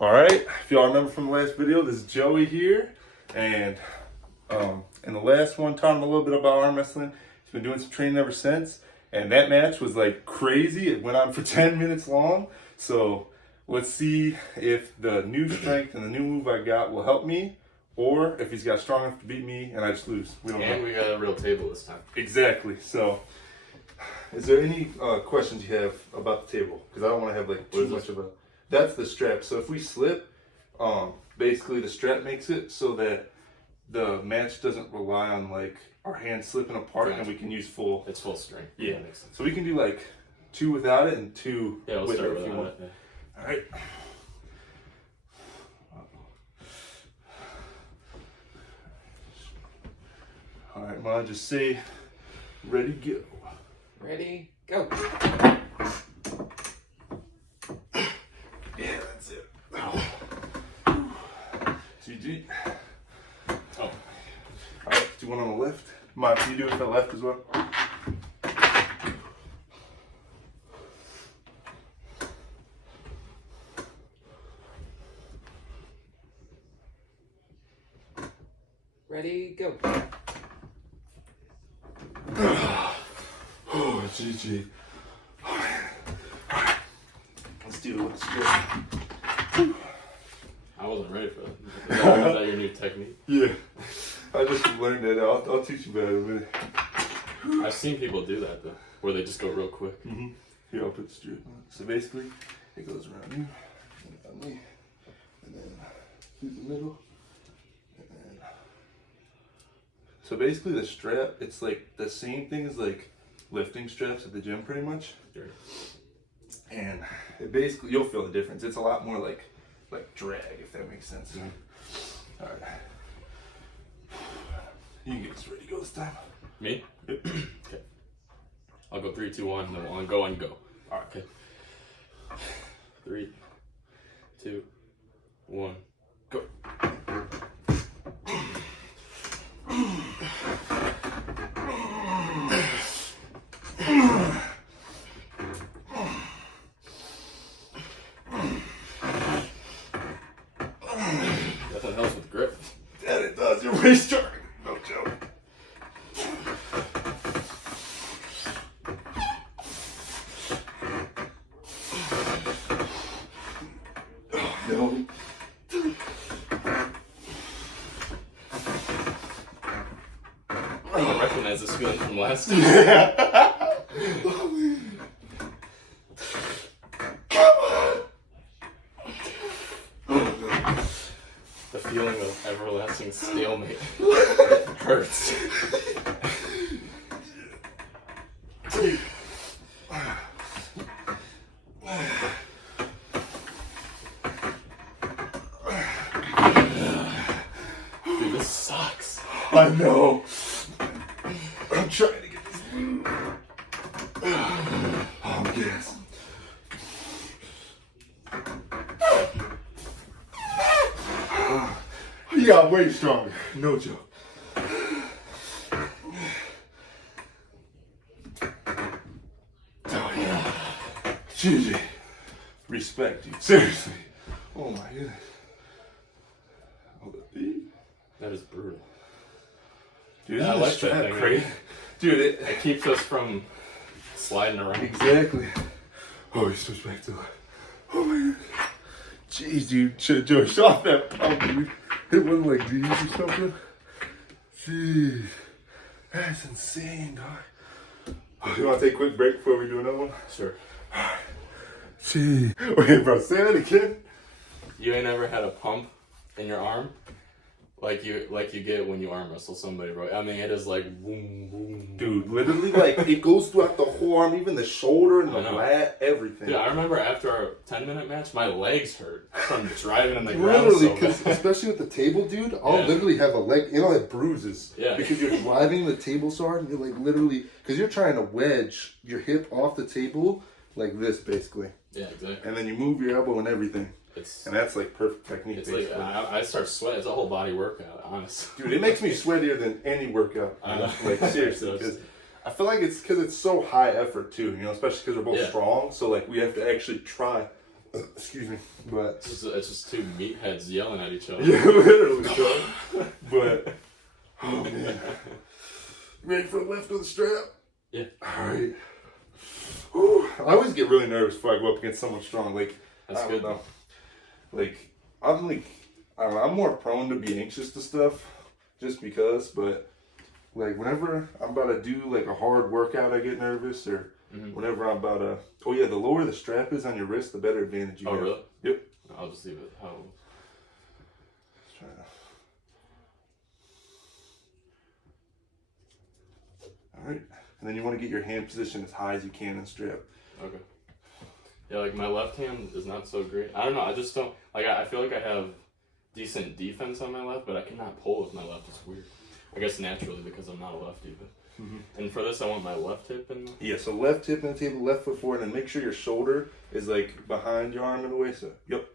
All right, if y'all remember from the last video, this is Joey here, and in the last one, taught him a little bit about arm wrestling. He's been doing some training ever since, and that match was like crazy. It went on for 10 minutes long, so let's see if the new strength and the new move I got will help me, or if he's got strong enough to beat me and I just lose. We don't know. We got a real table this time. Exactly. So, is there any questions you have about the table? Because I don't want to have like too much of a... That's the strap. So if we slip, basically the strap makes it so that the match doesn't rely on like our hands slipping apart, and we can use full. It's full string. Yeah. That makes sense. So we can do like 2 without it and 2 we'll with start it if you want. it. Yeah. All right. All right, Ma, just say, ready, go. Ready, go. Yeah, that's it. GG. Oh. All right, do one on the left. Ma, can you do it with the left as well? Ready, go. Oh, GG. All right. Let's do it. Let's do it. I wasn't ready for that. Is that your new technique? Yeah. I just learned that. I'll teach you about it in a minute. I've seen people do that though, where they just go real quick. Mm-hmm. Here, I'll put the strip on. So basically, it goes around you, and on me, and then through the middle, and then. So basically, the strap, it's like the same thing as like lifting straps at the gym, pretty much. Sure. And it basically, you'll feel the difference. It's a lot more like drag, if that makes sense. Mm-hmm. All right. You can get us ready to go this time. Me? Yep. Okay. I'll go 3, 2, 1, then 1, go and go. All right. Okay. 3, 2, 1, go. Definitely helps with grip. That it does. You're way stronger. No joke. No. I don't recognize this feeling from last time. The feeling of everlasting stalemate hurts. Dude, this sucks. I know. I'm trying to get this. Oh, yes. You got way stronger. No joke. Oh, yeah. GG. Respect, dude. Seriously. Oh, my goodness. That is brutal. Dude, Yeah, I like that thing, crazy. Dude, It keeps us from sliding around. Exactly. Oh, he switched back to life. Oh my god. Jeez, dude. Joe, show off that pump, dude. It wasn't like these or something. Jeez. That's insane, dog. Oh, you want to take a quick break before we do another one? Sure. Jeez. Wait, bro, say that again. You ain't ever had a pump in your arm? Like you get when you arm wrestle somebody, bro. I mean, it is like boom, boom. Dude, literally, like, it goes throughout the whole arm, even the shoulder and the lat, everything. Dude, I remember after our 10-minute match, my legs hurt from driving in the ground. Literally, because especially with the table, dude, I'll literally have a leg, I'll have bruises. Yeah. Because you're driving the table so hard, and you're like literally, because you're trying to wedge your hip off the table like this, basically. Yeah, exactly. And then you move your elbow and everything. And that's like perfect technique. It's basically. Like I start sweating. It's a whole body workout, honestly. Dude, it makes me sweatier than any workout. Like seriously, because I feel like it's because it's so high effort too. You know, especially because we're both strong. So like we have to actually try Excuse me, but It's just two meatheads yelling at each other. yeah, literally. But oh man, ready for the lift with the strap? Yeah. All right. Whew. I always get really nervous before I go up against someone strong. Like That's I good. don't know. Like I don't know, I'm more prone to be anxious to stuff, just because. But like whenever I'm about to do like a hard workout, I get nervous. Or whenever I'm about to. Oh yeah, the lower the strap is on your wrist, the better advantage you have. Oh really? Yep. I'll just leave it how. Let's try to. All right, and then you want to get your hand position as high as you can and strap. Okay. Yeah, like my left hand is not so great. I don't know. I just don't like. I feel like I have decent defense on my left, but I cannot pull with my left. It's weird. I guess naturally because I'm not a lefty. But and for this, I want my left hip in. Yeah, so left hip in the table, left foot forward, and then make sure your shoulder is like behind your arm in a way. So, yep,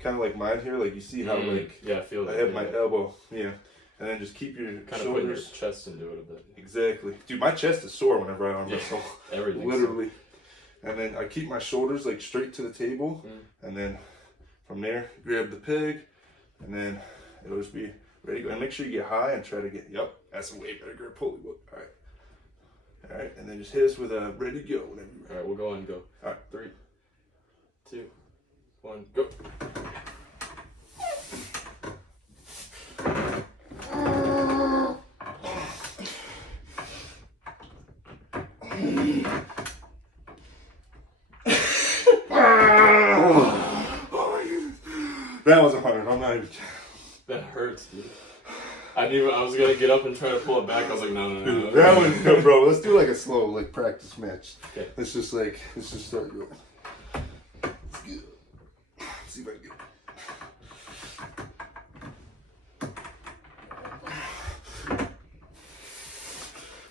kind of like mine here. Like you see how like yeah, I feel that. I have my elbow, yeah, and then just keep your kind of putting your shoulders. chest into it a bit. Exactly, dude. My chest is sore whenever I arm wrestle. Everything. Literally. And then I keep my shoulders like straight to the table, and then from there grab the peg, and then it'll just be ready to go. And make sure you get high and try to get. Yep, that's a way better grip. Holy book. All right. All right, and then just hit us with a ready to go whenever you're ready. All right, we'll go and go. All right, 3, 2, 1, go. That was 100. I'm not even. That hurts, dude. I knew I was gonna get up and try to pull it back. I was like, no. That was good, bro. Let's do like a slow like practice match. Okay. Let's just start going. Let's get. Let's see if I can get.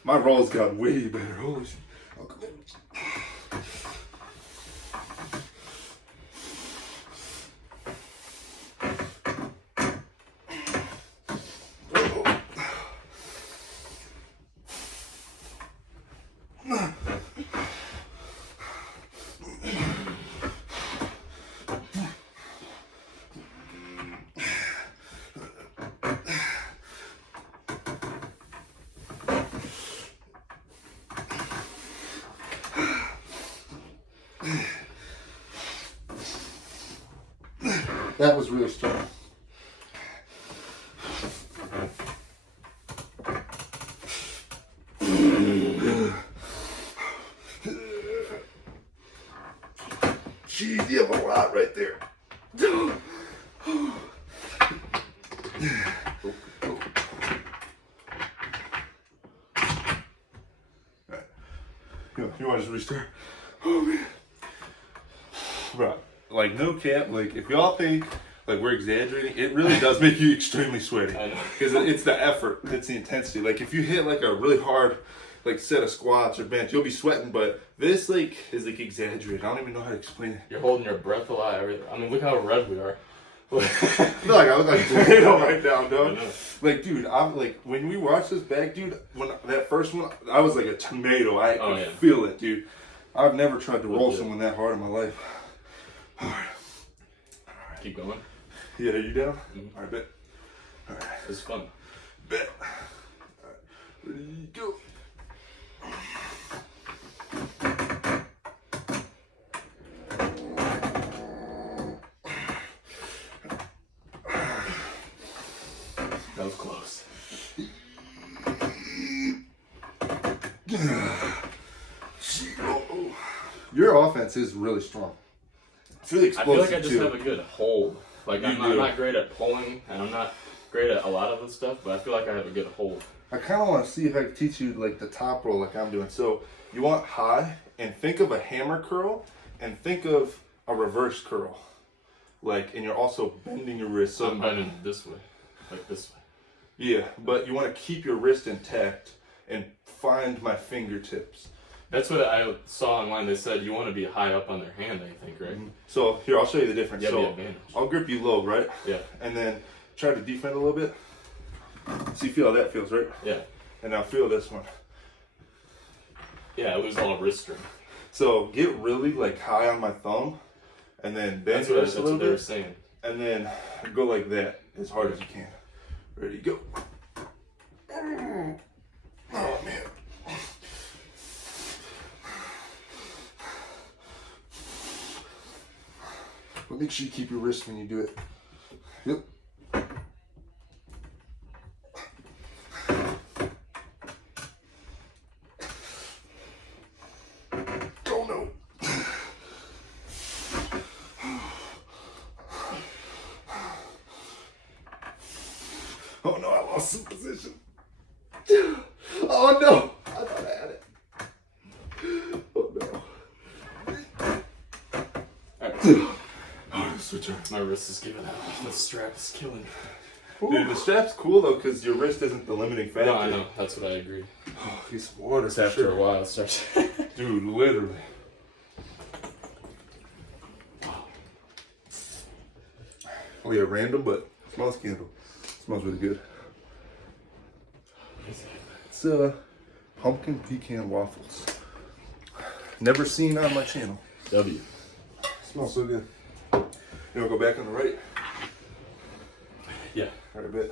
My roll's got way better. Holy shit. Oh, come on. That was really strong. Jeez, you have a lot right there. You want to just restart? Oh man. Bro, like no cap, like if y'all think like we're exaggerating, it really does make you extremely sweaty. I know. Because it's the effort, it's the intensity. Like if you hit like a really hard like set of squats or bench, you'll be sweating, but this like is like exaggerated. I don't even know how to explain it. You're holding your breath a lot. Everything. I mean, look how red we are. I feel like I look like a tornado right now, I dog. know. Like, dude, I'm like, when we watched this back, dude, when that first one, I was like a tomato. I could feel it, dude. I've never tried to roll someone that hard in my life. All right. Keep going. Yeah, are you down? All right, bet. All right. It's fun. Bet. All right. Ready, go. That was close. Your offense is really strong. It's really I feel explosive like I just too. have a good hold. Like I'm not great at pulling, and I'm not great at a lot of the stuff, but I feel like I have a good hold. I kind of want to see if I can teach you like the top roll like I'm doing. So you want high, and think of a hammer curl, and think of a reverse curl. Like, and you're also bending your wrist. So I'm bending this way, like this way. Yeah, but you want to keep your wrist intact and find my fingertips. That's what I saw online. They said you want to be high up on their hand, I think, right? So here, I'll show you the difference. Yeah, the So advantage. I'll grip you low, right? Yeah. And then try to defend a little bit. So you feel how that feels, right? Yeah. And now feel this one. Yeah, I lose all wrist strength. So get really like high on my thumb, and then bend That's your what, wrist that's a what little they were bit, saying. and then go like that as hard as you can. Ready, go. Oh man. But make sure you keep your wrist when you do it. Yep. Oh no. Oh no, I lost some position. Oh no! I thought I had it. Oh no. Alright. Oh, switch her. My wrist is giving out. The strap is killing me. Dude, the strap's cool though, because your wrist isn't the limiting factor. No, I know. That's what I agree. Oh, get some water. It's after a while it starts. Dude, literally. Oh yeah, random, but smells candle. Smells really good. It's pumpkin pecan waffles. Never seen on my channel. W. Smells so good. You wanna go back on the right? Yeah. Alright, bet.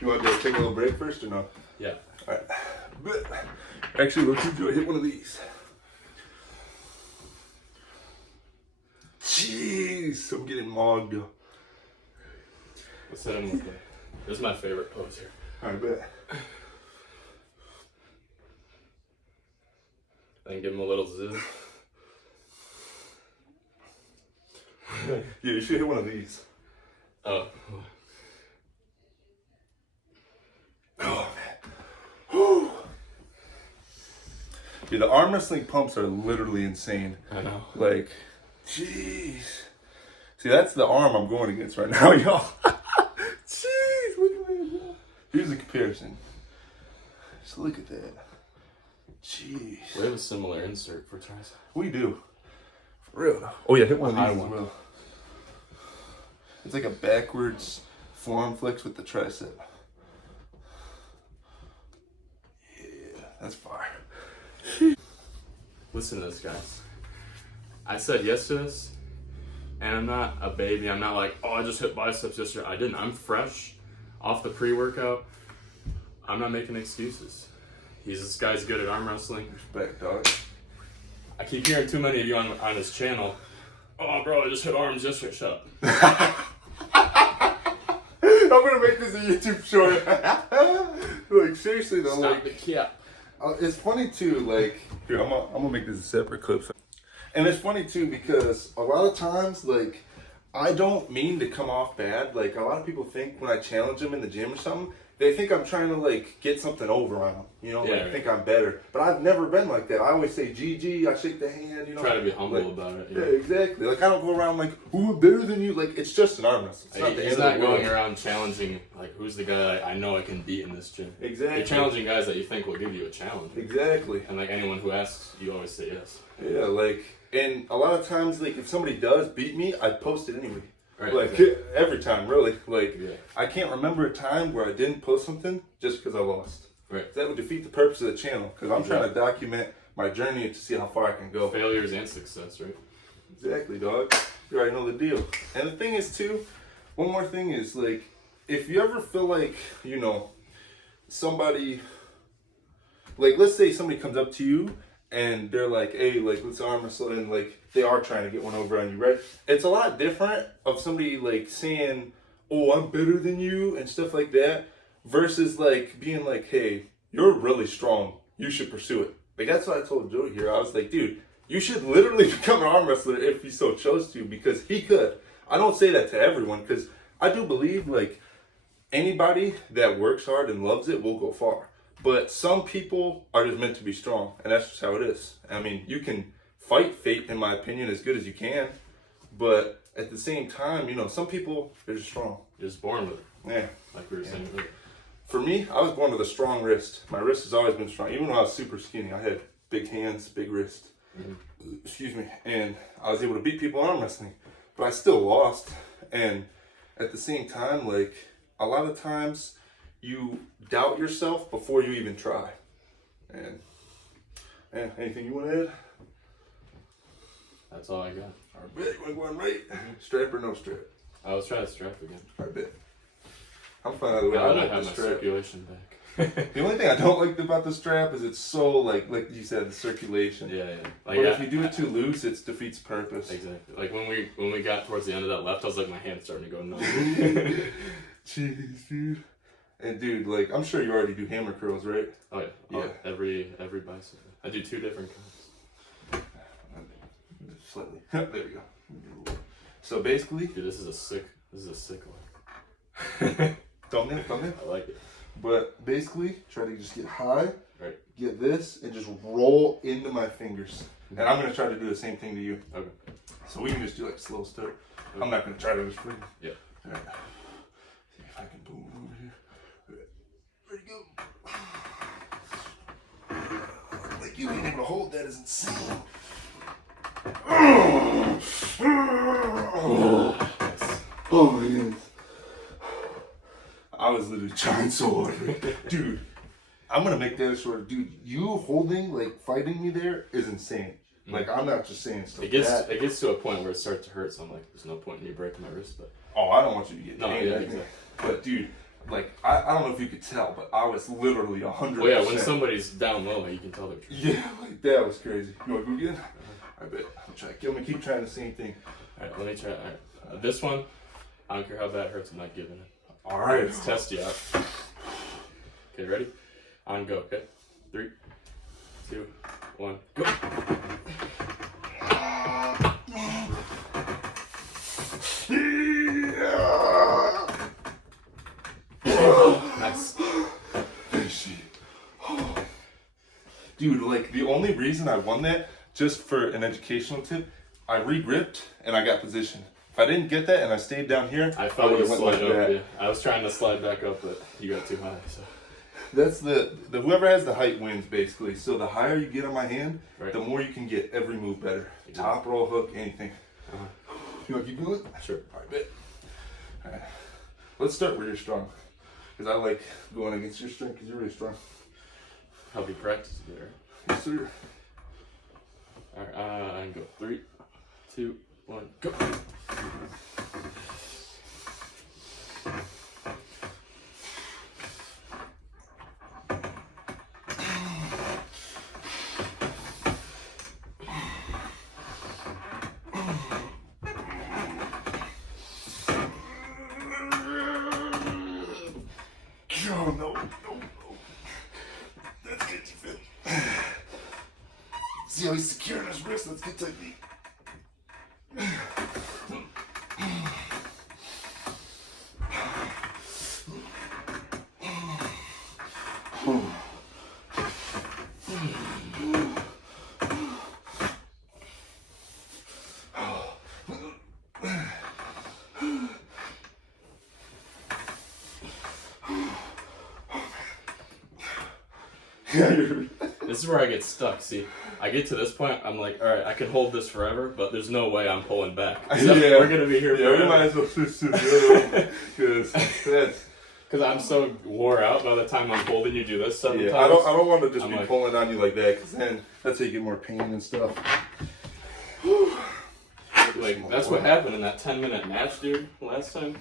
You want to take a little break first or no? Yeah. Alright. Bet. Actually, let's hit one of these. Jeez, I'm getting mogged. Let's hit him with the. This is my favorite pose here. Alright, bet. Then give him a little zip. Yeah, you should hit one of these. Oh. Oh man. Whew. Dude, the arm wrestling pumps are literally insane. I know. Like, jeez. See, that's the arm I'm going against right now, y'all. Jeez, look at that. Here's the comparison. Just look at that. Jeez. We have a similar insert for tricep. We do. For real though. Oh yeah, hit one of High these one. as well. It's like a backwards forearm flex with the tricep. Yeah, that's fire. Listen to this, guys. I said yes to this, and I'm not a baby. I'm not like, oh, I just hit biceps yesterday. I didn't. I'm fresh off the pre-workout. I'm not making excuses. This guy's good at arm wrestling. Respect, dog. I keep hearing too many of you on his channel. Oh, bro, I just hit arms yesterday. Shut up. I'm gonna make this a YouTube short. Like seriously though, Stop like the cap. it's funny too. Like here, I'm gonna make this a separate clip. And it's funny too because a lot of times, like I don't mean to come off bad. Like a lot of people think when I challenge them in the gym or something, they think I'm trying to like get something over on them. You know, Yeah, like right. think I'm better. But I've never been like that. I always say GG. I shake the hand. You know, Try to be humble like, about it. Yeah, exactly. Like I don't go around like, "Ooh, I'm better than you." Like it's just an arm wrestle. It's not the He's end not of the world. going around challenging, like, who's the guy I know I can beat in this gym. Exactly. You're challenging guys that you think will give you a challenge. Exactly. And, like, anyone who asks, you always say yes. Yeah, like, and a lot of times, like, if somebody does beat me, I post it anyway. Right, Like, exactly. every time, really. Like, Yeah. I can't remember a time where I didn't post something just because I lost. Right. That would defeat the purpose of the channel, because I'm trying to document my journey to see how far I can go. Failures and success, right? Exactly, dog. You already know the deal. And the thing is, too, one more thing is, like, if you ever feel like, you know, somebody, like, let's say somebody comes up to you and they're like, hey, like, let's arm wrestle, and, like, they are trying to get one over on you, right? It's a lot different of somebody, like, saying, oh, I'm better than you and stuff like that, versus, like, being like, hey, you're really strong. You should pursue it. Like, that's what I told Joey here. I was like, dude, you should literally become an arm wrestler if you so chose to, because he could. I don't say that to everyone, because I do believe, like, anybody that works hard and loves it will go far. But some people are just meant to be strong, and that's just how it is. I mean, you can fight fate, in my opinion, as good as you can, but at the same time, you know, some people, they're just strong. You're just born with it, Yeah. like we were saying earlier. For me, I was born with a strong wrist. My wrist has always been strong. Even when I was super skinny, I had big hands, big wrist. Excuse me. And I was able to beat people in arm wrestling. But I still lost. And at the same time, like, a lot of times you doubt yourself before you even try. And anything you want to add? That's all I got. I bet. You want to go on right? Strap or no strap? I was trying to strap again. I bet. I'm fine either way. I I don't like have the my strap. circulation back. The only thing I don't like about the strap is it's so like you said, the circulation. Yeah. Like, but if you do it too loose, it defeats purpose. Exactly. Like when we got towards the end of that left, I was like, my hand's starting to go numb. Jeez, dude. And dude, like I'm sure you already do hammer curls, right? Oh yeah. Yeah. Oh, every bicep. I do 2 different kinds. Slightly. There we go. So basically, Dude, this is a sick leg. thumbnail. I like it. But basically, try to just get high, Right. get this, and just roll into my fingers. And I'm gonna try to do the same thing to you. Okay. So we can just do like slow start. Okay. I'm not gonna try to just freaking. Yeah. All right. See if I can boom over here. Ready to go. Like you being able to hold that is insane. Oh my goodness. I was literally trying so hard. Dude, I'm gonna make that a short. Dude, you holding, like fighting me there is insane. Like I'm not just saying stuff. It gets to a point where it starts to hurt, so I'm like, there's no point in you breaking my wrist, but Oh, I don't want you to get no, pain. yeah, exactly. But dude, like I don't know if you could tell, but I was literally 100%. Well, yeah, when somebody's down low, you can tell they're trying. Yeah, like that was crazy. You want to go again? I bet. I'll try to kill me. Keep trying the same thing. Alright, let me try. Alright. This one, I don't care how bad it hurts, I'm not giving it. Alright. Let's test you out. Okay, ready? On go, okay? 3, 2, 1, go. Nice. Dude, like the only reason I won that, just for an educational tip, I re-gripped and I got position. If I didn't get that and I stayed down here, I thought you would've slide went like up. that. Yeah. I was trying to slide back up, but you got too high. So That's the whoever has the height wins basically. So the higher you get on my hand, right. the more you can get every move better. Exactly. Top roll, hook, anything. Uh-huh. You want to keep doing it? Sure. All right, bet. All right. Let's start where you're strong, because I like going against your strength because you're really strong. I'll be practicing there. Yes, sir. Alright, I can go 3, 2, 1, go. Oh, no. That's good, you feel. See how he's securing his wrist? Let's get technique. This is where I get stuck, see. I get to this point, I'm like, alright, I can hold this forever, but there's no way I'm pulling back. So Yeah. we're gonna be here Yeah, forever. we might as well switch to the other one, because Because I'm so wore out by the time I'm holding you do this 7 times. I don't want to just I'm be like- pulling on you like that, because then that's how you get more pain and stuff. Like, that's what happened in that 10-minute match, dude, last time.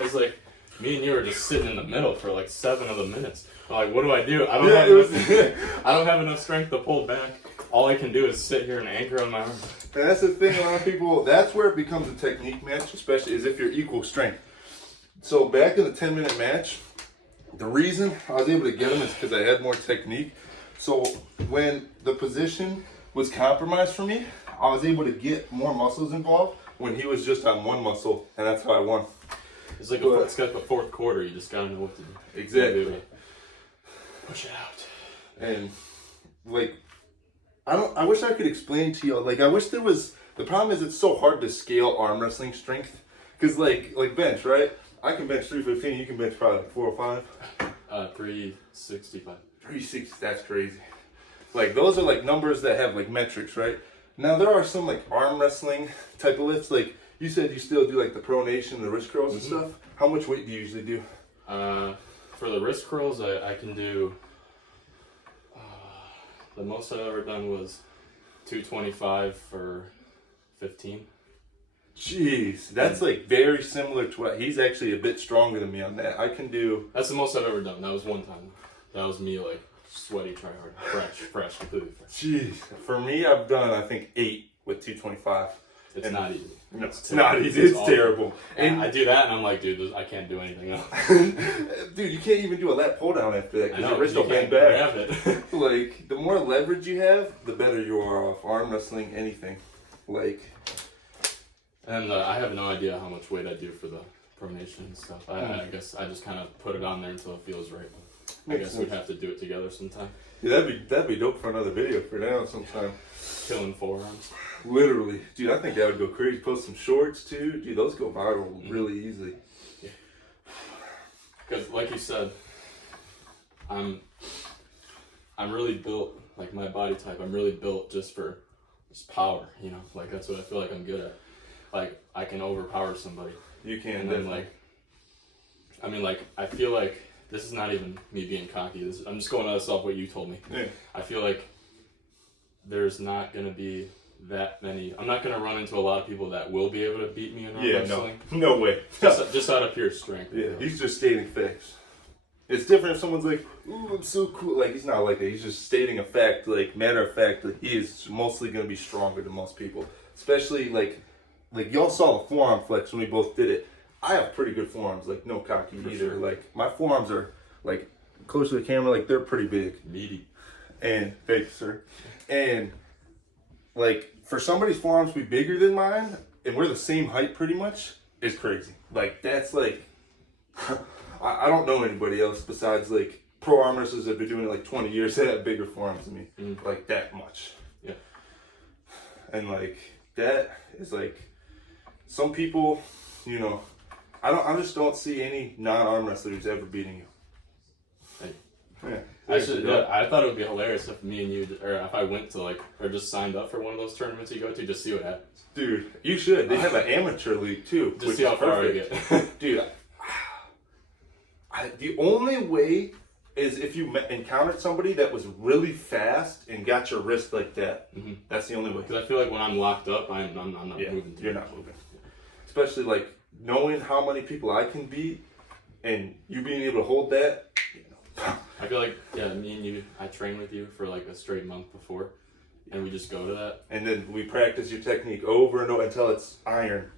It's like, me and you were just sitting in the middle for like 7 of the minutes. I'm like, what do I do? I don't have enough strength to pull back. All I can do is sit here and anchor on my arm. And that's the thing, a lot of people, that's where it becomes a technique match, especially is if you're equal strength. So back in the 10-minute match, the reason I was able to get him is because I had more technique. So when the position was compromised for me, I was able to get more muscles involved when he was just on one muscle, and that's how I won. It's like it's got the 4th quarter, you just gotta know what to do. Exactly. Push it out. And like, I wish I could explain to you, like I wish there was, the problem is it's so hard to scale arm wrestling strength. Cause like bench, right? I can bench 315, you can bench probably like 405. 365. 360, that's crazy. Like those are like numbers that have like metrics, right? Now there are some like arm wrestling type of lifts, like you said you still do like the pronation, the wrist curls and stuff. How much weight do you usually do? For the wrist curls, I can do, the most I've ever done was 225 for 15. Jeez, that's like very similar to what he's actually a bit stronger than me on that. I can do. That's the most I've ever done. That was one time. That was me like sweaty, try hard, fresh, completely fresh. Jeez, for me, I've done I think 8 with 225. It's not easy. No, it's not easy. It's terrible. And I do that, and I'm like, dude, I can't do anything else. Dude, you can't even do a lat pull down after that because your wrist will bend grab back. it. Like, the more leverage you have, the better you are off arm wrestling, anything. Like, and I have no idea how much weight I do for the pronation and stuff. I guess I just kind of put it on there until it feels right. I guess we'd have to do it together sometime. Yeah, that'd be dope for another video for now sometime. Killing forearms. Literally. Dude, I think that would go crazy. Post some shorts too. Dude, those go viral really easily. Yeah. Because like you said, I'm really built, like my body type, I'm really built just for just power, you know? Like that's what I feel like I'm good at. Like I can overpower somebody. You can, and then I feel like this is not even me being cocky. I'm just going off what you told me. Yeah. I feel like there's not going to be that many. I'm not going to run into a lot of people that will be able to beat me in arm wrestling. No way. Just out of pure strength. Yeah, he's just stating facts. It's different if someone's like, ooh, I'm so cool. Like, he's not like that. He's just stating a fact. Like, matter of fact, like, he is mostly going to be stronger than most people. Especially, like y'all saw the forearm flex when we both did it. I have pretty good forearms, like, no cocky either. Sure. Like, my forearms are, like, close to the camera, like, they're pretty big. Meaty. And, thank you, sir. And, like, for somebody's forearms to be bigger than mine, and we're the same height pretty much, is crazy. Like, that's, like, I don't know anybody else besides, like, pro arm wrestlers that have been doing it, like, 20 years that have bigger forearms than me. Like, that much. Yeah. And, like, that is, like, some people, you know, I just don't see any non-arm wrestlers ever beating you. Yeah. I thought it would be hilarious if me and you, or if I went to or just signed up for one of those tournaments you go to, just see what happens. Dude, you should. They have an amateur league too. Just see how far I get. Dude, the only way is if you encountered somebody that was really fast and got your wrist like that. Mm-hmm. That's the only way. Because I feel like when I'm locked up, I'm not moving. You're not moving. Especially like knowing how many people I can beat and you being able to hold that. I feel like, me and you, I train with you for like a straight month before, and we just go to that. And then we practice your technique over and over until it's iron.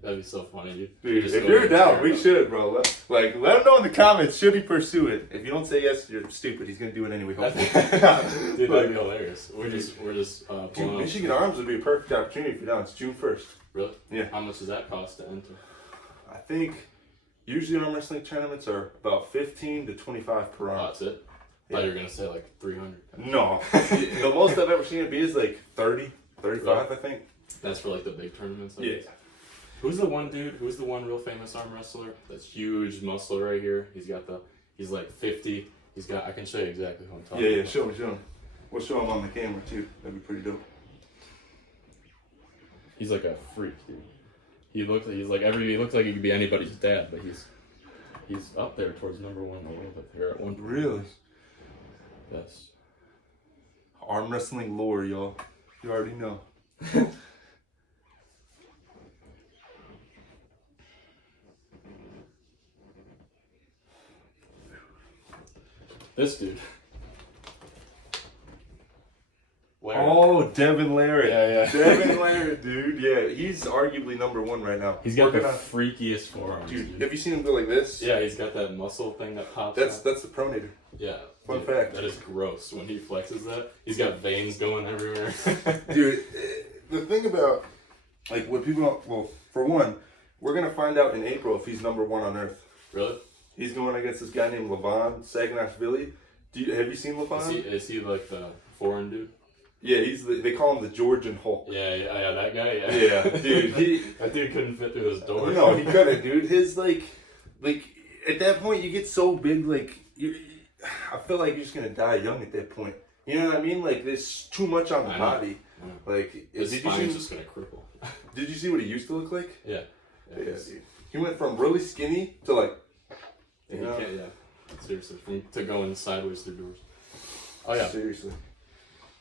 That'd be so funny, dude. Dude, if you're down, we should, bro. Let him know in the comments, should he pursue it? If you don't say yes, you're stupid. He's going to do it anyway. Dude, that'd be hilarious. We're just Dude, Michigan Arms would be a perfect opportunity if you're down. It's June 1st. Really? Yeah. How much does that cost to enter? I think usually arm wrestling tournaments are about 15 to 25 per arm. Oh, that's it? I thought you were going to say like 300. No. The most I've ever seen it be is like 30, 35, really? I think. That's for like the big tournaments? Yeah. Who's the one dude? Who's the one real famous arm wrestler? That's huge muscle right here. He's like 50. I can show you exactly who I'm talking about. Yeah, show me. We'll show him on the camera too. That'd be pretty dope. He's like a freak, dude. He looks like he could be anybody's dad, but he's up there towards number one a little bit there at one point. Really? Yes. Arm wrestling lore, y'all. You already know. This dude. Larry. Oh, Devin Larrett. Yeah. Devin Larrett, dude. Yeah, he's arguably number one right now. He's got the freakiest forearms, dude. Have you seen him go like this? Yeah, he's got that muscle thing that pops That's the pronator. Yeah. Fun fact. That is gross when he flexes that. He's got veins going everywhere. Dude, the thing about, like, what people don't, well, for one, we're going to find out in April if he's number one on earth. Really? He's going against this guy named Levon Saginashvili. Have you seen Levon? Is he like the foreign dude? Yeah, they call him the Georgian Hulk. Yeah, that guy, yeah. Yeah, dude, that dude couldn't fit through this door. No, he couldn't, dude. His, like, at that point, you get so big, like, I feel like you're just going to die young at that point. You know what I mean? Like, there's too much on the body. Like, his spine's just going to cripple. Did you see what he used to look like? Yeah. Yeah, dude. He went from really skinny to, like, seriously, to going sideways through doors. Oh, yeah. Seriously.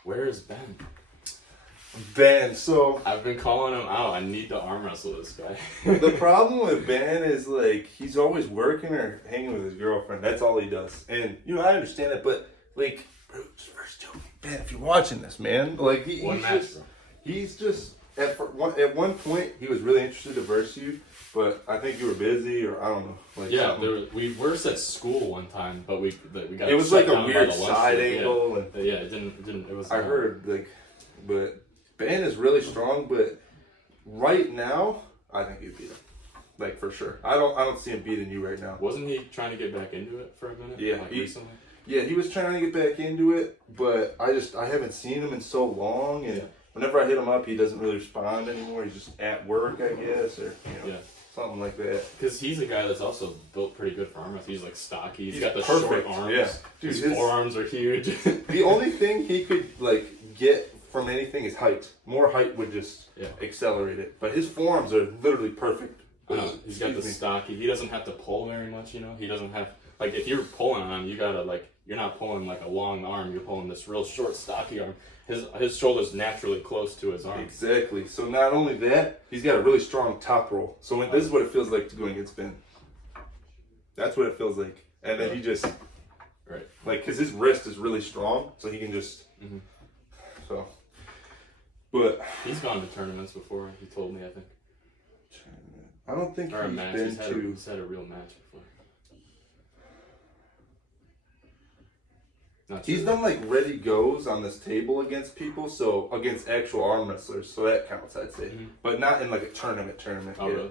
Where is Ben? Ben, so I've been calling him out. I need to arm wrestle this guy. the problem with Ben is like he's always working or hanging with his girlfriend. That's all he does. And you know, I understand it, but like, bro, first Joey, Ben, if you're watching this, man, like he's just at one point he was really interested to verse you, but I think you were busy or I don't know. Like yeah, we were at school one time, but we got. It was shut like a down by weird the lunch side break. angle, and Yeah, it didn't. It was. I heard like, but Ben is really strong, but right now I think he'd beat him, like for sure. I don't see him beating you right now. Wasn't he trying to get back into it for a minute? Yeah, like recently. Yeah, he was trying to get back into it, but I haven't seen him in so long, and whenever I hit him up, he doesn't really respond anymore. He's just at work, I guess, or something like that. Because he's a guy that's also built pretty good for arm wrestling. He's like stocky. He's got the perfect. short arms. Yeah, dude, his forearms are huge. The only thing he could like get from anything is height. More height would just accelerate it, but his forearms are literally perfect. He's got the stocky. He doesn't have to pull very much. You know, he doesn't have like if you're pulling on him, you gotta like. You're not pulling like a long arm. You're pulling this real short, stocky arm. His shoulder's naturally close to his arm. Exactly. So not only that, he's got a really strong top roll. So this is what it feels like to go against Ben. That's what it feels like. And then he just, like, because his wrist is really strong, so he can just, so. But. He's gone to tournaments before, he told me, I think. I don't think or he's a match. been He's had a real match before. He's done like ready goes on this table against people, so against actual arm wrestlers, so that counts, I'd say. But not in like a tournament. Oh, really? Yeah.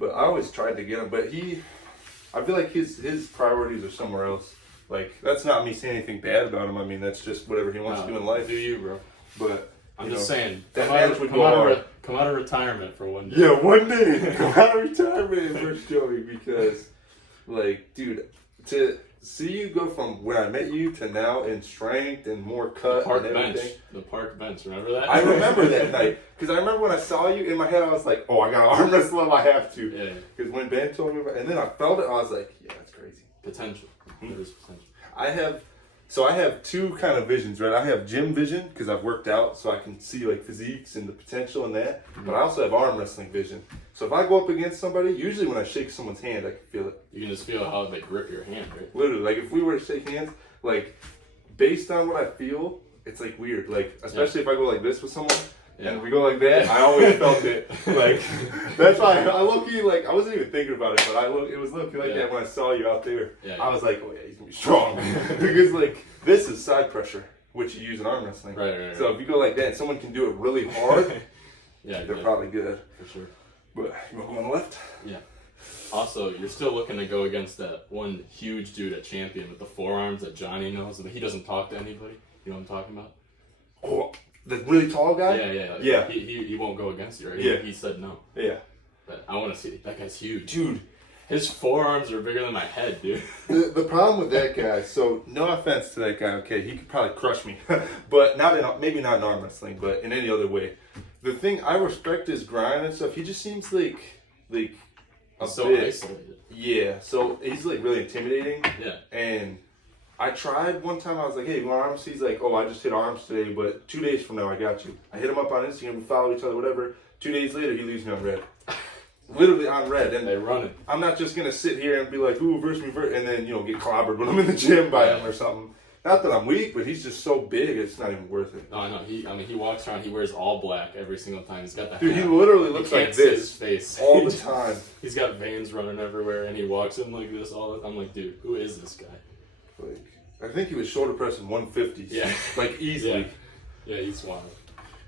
But I always tried to get him, but I feel like his priorities are somewhere else. Like, that's not me saying anything bad about him. I mean, that's just whatever he wants to do in life. Do you, bro? But I'm just saying, that match would go hard. Come out of retirement for one day. Yeah, one day. Come out of retirement first, Joey, because, like, dude, to see you go from where I met you to now in strength and more cut and everything. The park bench, remember that? I remember that night. Because I remember when I saw you, in my head I was like, oh, I got to arm wrestle him, I have to. Yeah. Because when Ben told me about and then I felt it, I was like, yeah, that's crazy. Potential. There is potential. I have two kind of visions, right? I have gym vision because I've worked out, so I can see like physiques and the potential in that. But I also have arm wrestling vision. So if I go up against somebody, usually when I shake someone's hand, I can feel it. You can just feel how they grip your hand, right? Literally, like if we were to shake hands, like based on what I feel, it's like weird. Like especially if I go like this with someone. And we go like that. I always felt it. Like that's why I low-key, like I wasn't even thinking about it, but it was looking like that when I saw you out there. I was like, oh yeah, he's gonna be strong because like this is side pressure, which you use in arm wrestling. Right. So if you go like that, and someone can do it really hard. They're probably good for sure. But you want to go on the left? Yeah. Also, you're still looking to go against that one huge dude at champion with the forearms that Johnny knows, but he doesn't talk to anybody. You know what I'm talking about? Oh. The really tall guy? Yeah. He won't go against you, right? Yeah. He said no. Yeah. But I want to see. That guy's huge. Dude. His forearms are bigger than my head, dude. The problem with that guy, so no offense to that guy, okay, he could probably crush me. But maybe not in arm wrestling, but in any other way. The thing, I respect his grind and stuff. He just seems like so isolated. Yeah. So he's like really intimidating. Yeah. And I tried one time, I was like, hey, you want arms? He's like, oh, I just hit arms today, but 2 days from now, I got you. I hit him up on Instagram, we follow each other, whatever. 2 days later, he leaves me on red. Literally on red. And they run it. I'm not just going to sit here and be like, ooh, verse me, and then, get clobbered when I'm in the gym by him or something. Not that I'm weak, but he's just so big, it's not even worth it. No, he walks around, he wears all black every single time. He's got the Dude, hat. he literally looks like this his face. all the time. He's got veins running everywhere, and he walks in like this all the time. I'm like, dude, who is this guy? Like, I think he was shoulder pressing 150s. Yeah. Like, easily. Yeah, he's wild.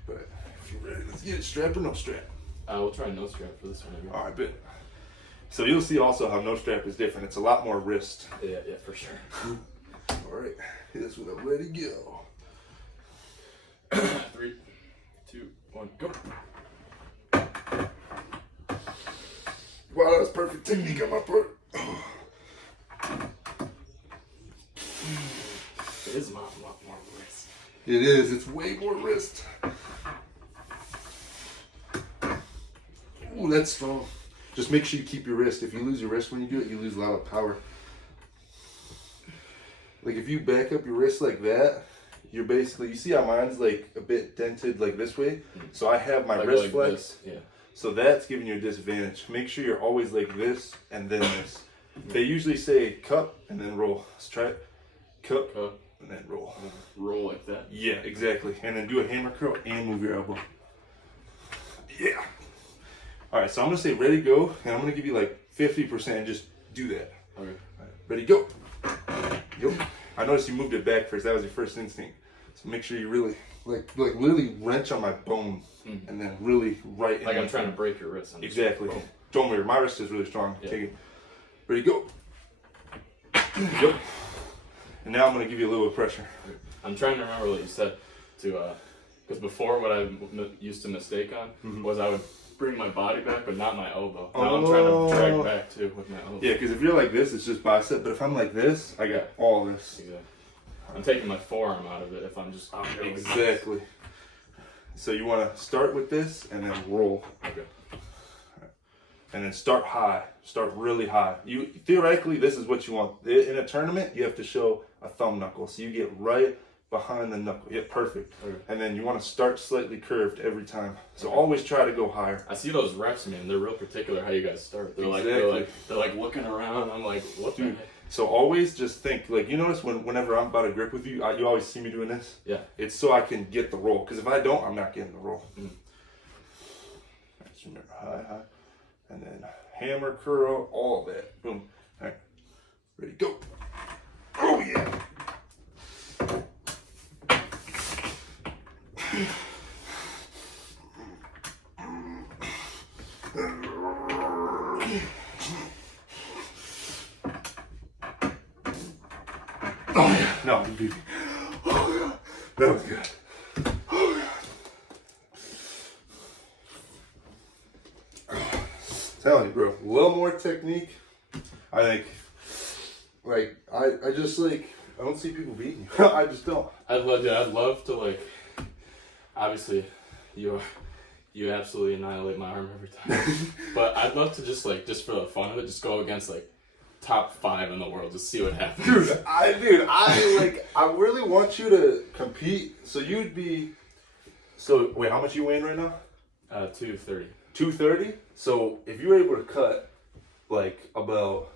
But if you're ready, let's get it. Strap or no strap? We'll try no strap for this one. All right, bet. So you'll see also how no strap is different. It's a lot more wrist. Yeah, for sure. All right, that's when I'm ready to go. 3, 2, 1, go. Wow, that's perfect technique on my part. It is a lot more wrist. It is. It's way more wrist. Ooh, that's strong. Just make sure you keep your wrist. If you lose your wrist when you do it, you lose a lot of power. Like if you back up your wrist like that, you're basically, you see how mine's like a bit dented like this way? So I have my wrist flex. This. Yeah. So that's giving you a disadvantage. Make sure you're always like this and then this. They usually say cup and then roll. Let's try it. Cup and then roll. Roll like that? Yeah, exactly. And then do a hammer curl and move your elbow. Yeah. All right, so I'm gonna say ready, go, and I'm gonna give you like 50% and just do that. Okay. Right, ready, go. Yep. I noticed you moved it back first. That was your first instinct. So make sure you really, like literally wrench on my bone and then really right in. Like I'm trying to break your wrist. Exactly. Don't worry, my wrist is really strong. Yeah. Take it. Ready, go. Yep. And now I'm gonna give you a little bit of pressure. I'm trying to remember what you said to, because before what I used to mistake on was I would bring my body back, but not my elbow. Now I'm trying to drag back too with my elbow. Yeah, because if you're like this, it's just bicep. But if I'm like this, I got all this. Exactly. I'm taking my forearm out of it if I'm just Exactly. So you want to start with this and then roll. Okay. And then start high. Start really high. You theoretically, this is what you want. In a tournament, you have to show a thumb knuckle. So you get right behind the knuckle. Yeah, perfect. Okay. And then you want to start slightly curved every time. So always try to go higher. I see those refs, man. They're real particular how you guys start. They're they're like looking around. I'm like, what the heck? So always just think, like, you notice whenever I'm about to grip with you, you always see me doing this? Yeah. It's so I can get the roll. Because if I don't, I'm not getting the roll. Just remember, high. And then hammer, curl, all of that. Boom. All right. Ready, go. Oh, yeah. Oh, yeah. No, dude. Oh, yeah. That was good. Oh, yeah. Telling you, bro. A little more technique. I think, like, I just, like, I don't see people beating you. I just don't. I'd love to, like, obviously, you absolutely annihilate my arm every time. But I'd love to just, like, just for the fun of it, just go against, like, top 5 in the world, just see what happens. Dude, I really want you to compete. So you'd be, so wait, how much you weighing right now? 230. 230? So if you were able to cut like about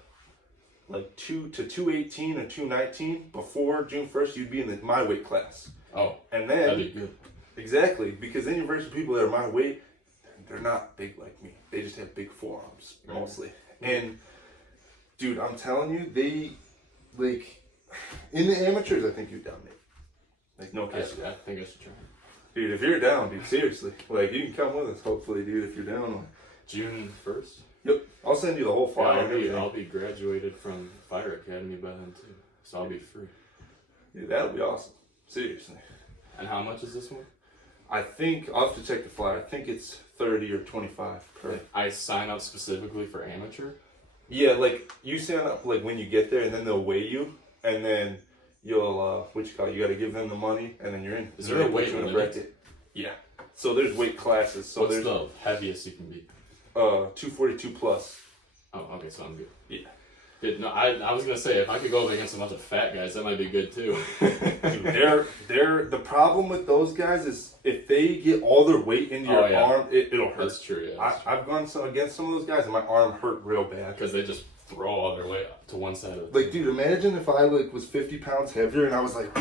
like 218 or 219 before June 1st, you'd be in my weight class. Oh, and then that'd be good. Exactly, because then you're versus people that are my weight. They're not big like me. They just have big forearms mostly. And dude, I'm telling you, they like in the amateurs. I think you dominate. Like no kidding. I think I should try. Dude, if you're down, dude, seriously, like you can come with us. Hopefully, dude, if you're down. June 1st? Yep, I'll send you the whole file. Yeah, I'll be graduated from Fire Academy by then too, so I'll be free. Dude, that'll be awesome. Seriously. And how much is this one? I think I'll have to check the flyer. I think it's 30 or 25 per. Like, I sign up specifically for amateur. Yeah, like you sign up like when you get there, and then they'll weigh you, and then you'll what you call it? You got to give them the money, and then you're in. Is there a weight in a limit? bracket? Yeah. So there's weight classes. So what's there's the heaviest you can be? 242 plus. Oh, okay, so I'm good. Yeah. Good. No, I was gonna say if I could go up against a bunch of fat guys, that might be good too. Dude, they're the problem with those guys is if they get all their weight into your arm, it'll hurt. That's true. Yeah, I've gone against some of those guys, and my arm hurt real bad because they just throw all their weight to one side of it. Like, dude, imagine if I like was 50 pounds heavier, and I was like,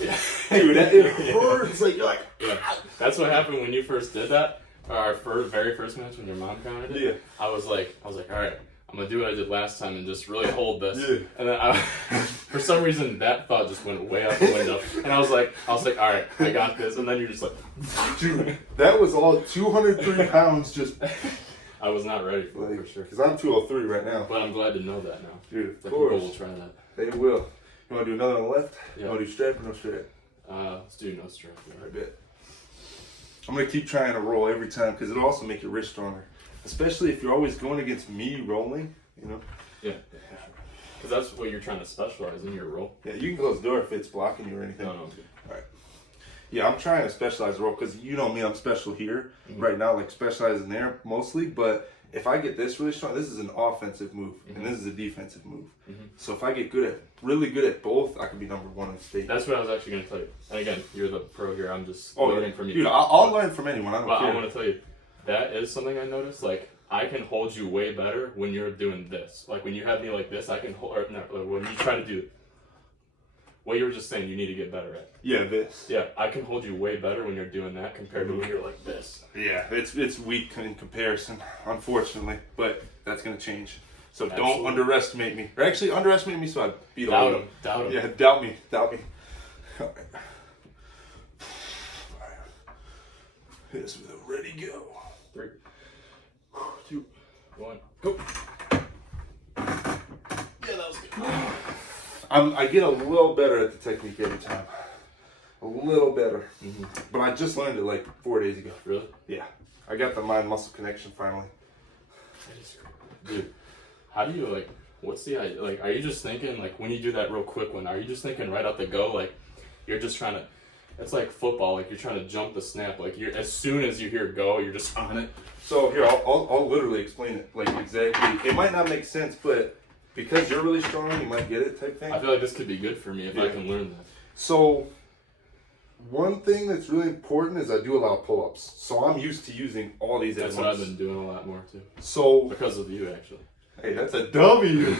yeah, dude, it hurts. Like you're like, yeah. That's what happened when you first did that. Our very first match when your mom counted it. Yeah. I was like, all right. I'm gonna do what I did last time and just really hold this. Yeah. And then for some reason that thought just went way out the window. And I was like, all right, I got this. And then you're just like, dude, that was all 203 pounds just. I was not ready for it, for sure. Because I'm 203 right now. But I'm glad to know that now. Dude, that of course. People will try that. They will. You want to do another on the left? Yeah. You want to do strap or no strap? Let's do no strap. I bet. I'm going to keep trying to roll every time because it'll also make your wrist stronger. Especially if you're always going against me rolling, you know? Yeah. Because that's what you're trying to specialize in, your roll. Yeah, you can close the door if it's blocking you or anything. No. All right. Yeah, I'm trying to specialize roll because you know me, I'm special here right now, like specializing there mostly. But if I get this really strong, this is an offensive move, and this is a defensive move. So if I get really good at both, I could be number one in the state. That's what I was actually going to tell you. And again, you're the pro here. I'm just learning from you. Dude, I'll learn from anyone. I don't care. I want to tell you, that is something I noticed. Like, I can hold you way better when you're doing this. Like, when you have me like this, I can hold, or no, when you try to do what you were just saying you need to get better at. Yeah, this. Yeah, I can hold you way better when you're doing that compared to when you're like this. Yeah, it's weak in comparison, unfortunately, but that's going to change. So Absolutely. Don't underestimate me. Or actually, underestimate me so I beat Doubt all of him. Doubt him. Yeah, doubt me. All right. This with a ready go. 3, 2, 1, go. Yeah, that was good. I get a little better at the technique every time. A little better. But I just learned it like 4 days ago. Really? Yeah. I got the mind-muscle connection finally. Dude, how do you, like, what's the idea? Like, are you just thinking, like, when you do that real quick one, are you just thinking right out the go, like, you're just trying to, it's like football, like, you're trying to jump the snap, like, you're, as soon as you hear go, you're just on it. So here, I'll literally explain it, like, exactly. It might not make sense, but because you're really strong, you might get it type thing. I feel like this could be good for me if I can learn that. So, one thing that's really important is I do a lot of pull-ups. So I'm used to using all these at once. That's what I've been doing a lot more, too. So, because of you, actually. hey, that's a W.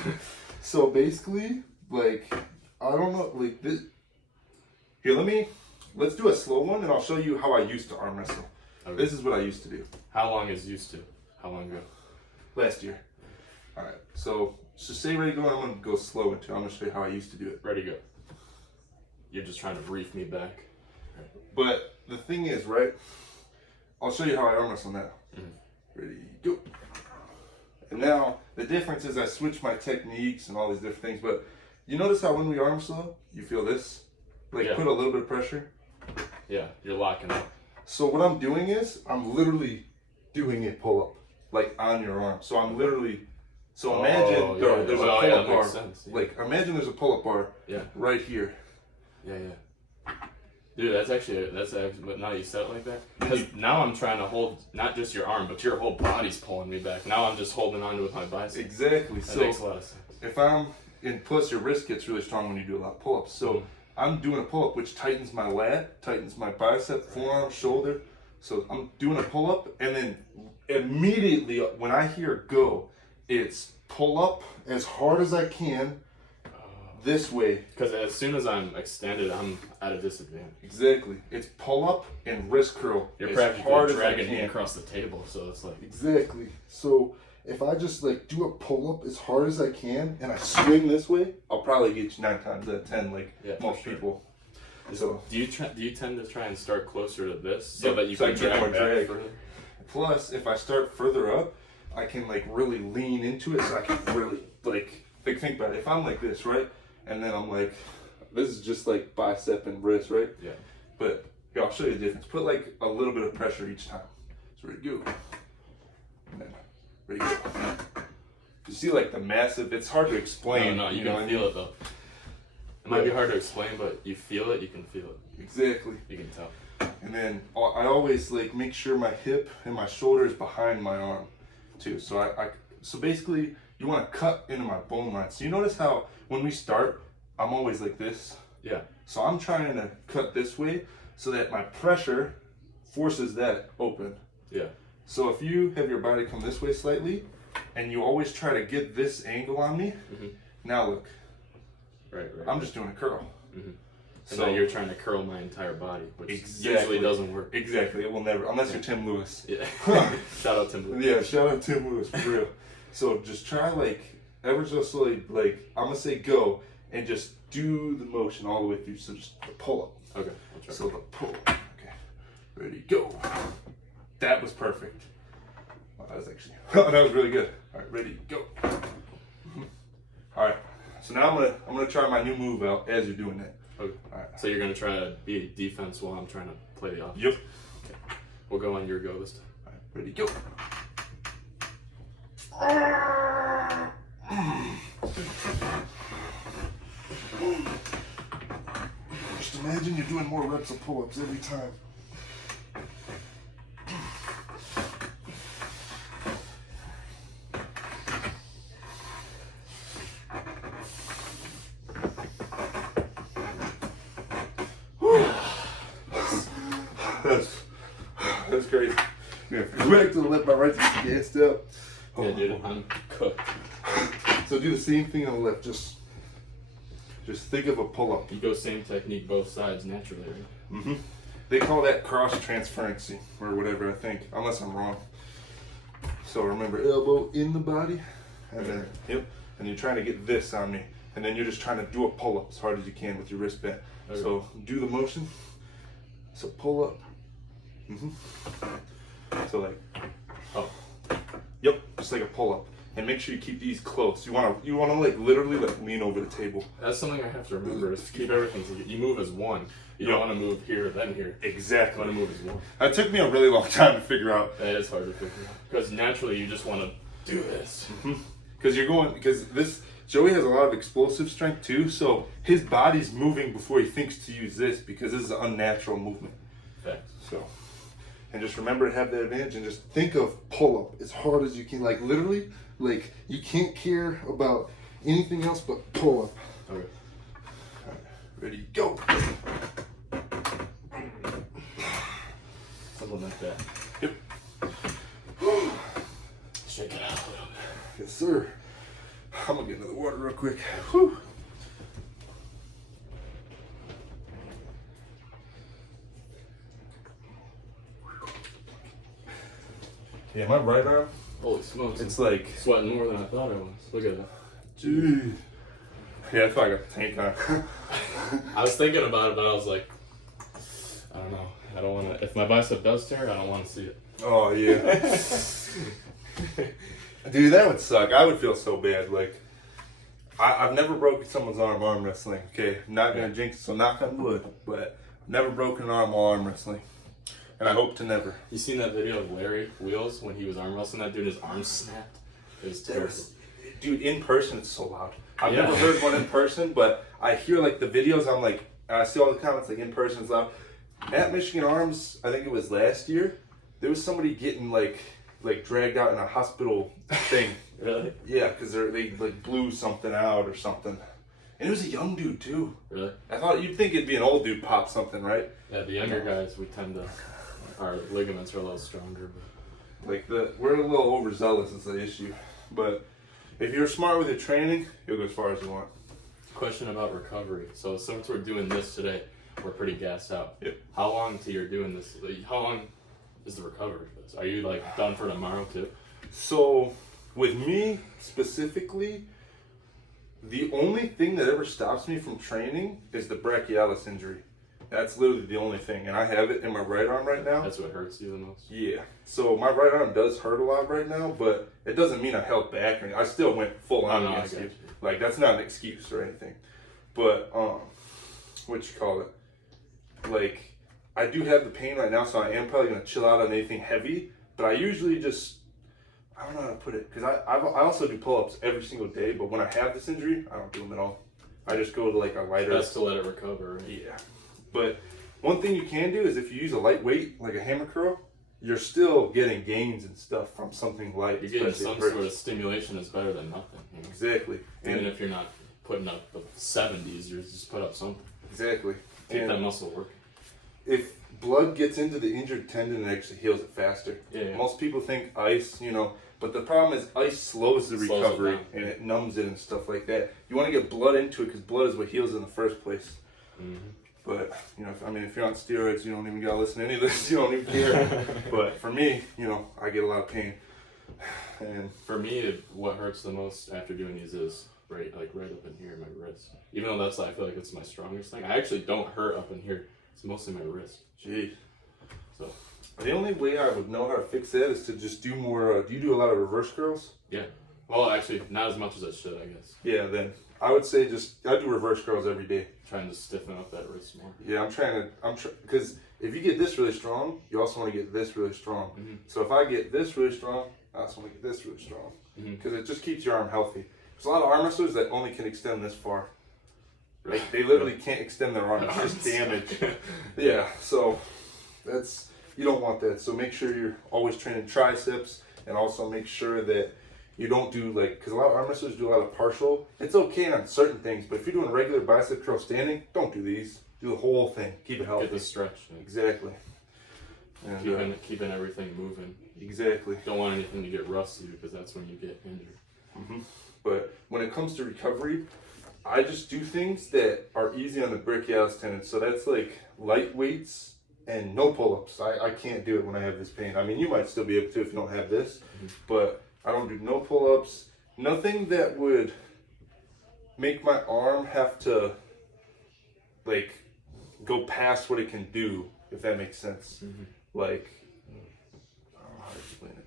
So basically, like, I don't know, like this. Here, let's do a slow one, and I'll show you how I used to arm wrestle. Okay. This is what I used to do. How long is used to? How long ago? Last year. All right. So say ready to go. I'm gonna go slow into. I'm gonna show you how I used to do it. Ready, go. You're just trying to brief me back. But the thing is, right? I'll show you how I arm wrestle now. Ready, go. And now the difference is I switch my techniques and all these different things. But you notice how when we arm wrestle, you feel this, like put a little bit of pressure. Yeah, you're locking up. So what I'm doing is I'm literally doing a pull up, like on your arm. So I'm literally. So imagine there's a pull up bar. Sense, yeah. Like imagine there's a pull up bar. Right here. Yeah. Dude, that's actually, but now you said it like that. Because now I'm trying to hold, not just your arm, but your whole body's pulling me back. Now I'm just holding on to it with my bicep. Exactly. That makes a lot of sense. If and plus your wrist gets really strong when you do a lot of pull-ups. So I'm doing a pull-up, which tightens my lat, tightens my bicep, forearm, shoulder. So I'm doing a pull-up, and then immediately when I hear go, it's pull up as hard as I can. This way. Because as soon as I'm extended, I'm at a disadvantage. Exactly. It's pull up and wrist curl. You're practically dragging me across the table, so it's like. Exactly. So if I just like do a pull up as hard as I can and I swing this way, I'll probably get you 9 times out of 10, like most people. So do you tend to try and start closer to this so that you can drag more back further? Plus, if I start further up, I can like really lean into it, so I can really like think about it. If I'm like this, right? And then I'm like, this is just like bicep and wrist, right? Yeah. But here, I'll show you the difference. Put like a little bit of pressure each time. So ready to go. And then ready to go. You see like the massive, it's hard to explain. No, you can feel it though. It might be hard to explain, but you feel it, you can feel it. Exactly. You can tell. And then I always like make sure my hip and my shoulder is behind my arm too. So so basically you want to cut into my bone line. So you notice how when we start, I'm always like this. Yeah. So I'm trying to cut this way so that my pressure forces that open. Yeah. So if you have your body come this way slightly, and you always try to get this angle on me, now look. Right. I'm just doing a curl. So you're trying to curl my entire body, which usually doesn't work. Exactly. It will never, unless you're Tim Lewis. Yeah. Shout out Tim Lewis. Yeah, shout out Tim Lewis, for real. So just try like, ever so slowly, like, I'm going to say go, and just do the motion all the way through. So just the pull up. Okay, I'll try. So the pull. Okay. Ready, go. That was perfect. Well, that was actually, that was really good. All right, ready, go. All right. So now I'm gonna try my new move out as you're doing that. Okay. All right. So you're gonna try to be defense while I'm trying to play the offense. Yep. Okay. We'll go on your go this time. All right, ready, go. Just imagine you're doing more reps of pull-ups every time. it's crazy. We have to go back to the left, my right's gassed up. Yeah, dude, I'm cooked. So do the same thing on the left. Just think of a pull-up. You go same technique both sides naturally, right? Mm-hmm. They call that cross-transferency or whatever, I think, unless I'm wrong. So remember, elbow in the body, and then, and you're trying to get this on me. And then you're just trying to do a pull-up as hard as you can with your wrist band. Okay. So do the motion. So pull up. So like, just like a pull-up. And make sure you keep these close. You wanna like literally like lean over the table. That's something I have to remember is keep everything together. You move as one. You don't want to move here, then here. Exactly. You want to move as one. It took me a really long time to figure out. That is hard to figure out. Because naturally you just want to do this. Because Joey has a lot of explosive strength too, so his body's moving before he thinks to use this because this is an unnatural movement. Facts. So, and just remember to have that advantage and just think of pull up as hard as you can. Like literally, like you can't care about anything else but pull up. Okay. All right, ready, go. Something like that. Yep. Shake it out a little bit. Yes, sir. I'm gonna get another water real quick. Whew. Yeah, my right arm. Holy smokes! It's like sweating more than I thought I was. Look at that. Jeez. Yeah, I feel like I got the tank on. I was thinking about it, but I was like, I don't know. I don't want to. If my bicep does tear, I don't want to see it. Oh yeah. Dude, that would suck. I would feel so bad. Like, I've never broken someone's arm wrestling. Okay, I'm not gonna jinx it, so knock on wood. But I've never broken an arm while arm wrestling, and I hope to never. You seen that video of Larry Wheels when he was arm wrestling that dude? His arm snapped. It was terrible. Dude, in person it's so loud. I've never heard one in person, but I hear like the videos. I'm like, I see all the comments like in person it's loud. At Michigan Arms, I think it was last year, there was somebody getting like dragged out in a hospital thing. Really? Yeah, because they like blew something out or something. And it was a young dude too. Really? I thought you'd think it'd be an old dude pop something, right? Yeah, the younger guys, we tend to, our ligaments are a little stronger. But... Like we're a little overzealous is the issue. But if you're smart with your training, you'll go as far as you want. Question about recovery. So since we're doing this today, we're pretty gassed out. Yep. How long till you're doing this? How long is the recovery for this? Are you like done for tomorrow too? So with me specifically, the only thing that ever stops me from training is the brachialis injury. That's literally the only thing, and I have it in my right arm right now. That's what hurts you the most? Yeah. So my right arm does hurt a lot right now, but it doesn't mean I held back or anything. I still went full on against you. Like, that's not an excuse or anything. But, what you call it? Like, I do have the pain right now, so I am probably going to chill out on anything heavy, but I usually just, I don't know how to put it, because I also do pull-ups every single day, but when I have this injury, I don't do them at all. I just go to like a lighter. Best to let it recover. Right? Yeah. But one thing you can do is if you use a light weight, like a hammer curl, you're still getting gains and stuff from something light. You're getting some sort of stimulation is better than nothing. You know? Exactly. Even if you're not putting up the 70s, you just put up something. Exactly. Keep that muscle working. If blood gets into the injured tendon, it actually heals it faster. Yeah. Most people think ice, but the problem is ice slows the recovery and it numbs it and stuff like that. You want to get blood into it because blood is what heals in the first place. Mm-hmm. But, if you're on steroids, you don't even got to listen to any of this. You don't even care. But for me, I get a lot of pain. And for me, what hurts the most after doing these is right up in here in my wrist. Even though I feel like it's my strongest thing. I actually don't hurt up in here. It's mostly my wrist. Jeez. So the only way I would know how to fix that is to just do more. Do you do a lot of reverse curls? Yeah. Well, actually, not as much as I should, I guess. Yeah, then I would say I do reverse curls every day. Trying to stiffen up that wrist more. Yeah, because if you get this really strong, you also want to get this really strong. Mm-hmm. So if I get this really strong, I also want to get this really strong. Because it just keeps your arm healthy. There's a lot of arm wrestlers that only can extend this far. Like, they literally can't extend their arm. It's just damage. Yeah, so you don't want that. So make sure you're always training triceps, and also make sure that you don't do because a lot of arm wrestlers do a lot of partial. It's okay on certain things, but if you're doing regular bicep curl standing, don't do these. Do the whole thing. Keep it healthy. Get the stretch. Exactly. And, keeping everything moving. Exactly. Don't want anything to get rusty because that's when you get injured. Mm-hmm. But when it comes to recovery, I just do things that are easy on the brachialis tendon. So that's like light weights and no pull-ups. I can't do it when I have this pain. I mean, you might still be able to if you don't have this, but I don't do no pull-ups. Nothing that would make my arm have to like go past what it can do, if that makes sense. Like, I don't know how to explain it.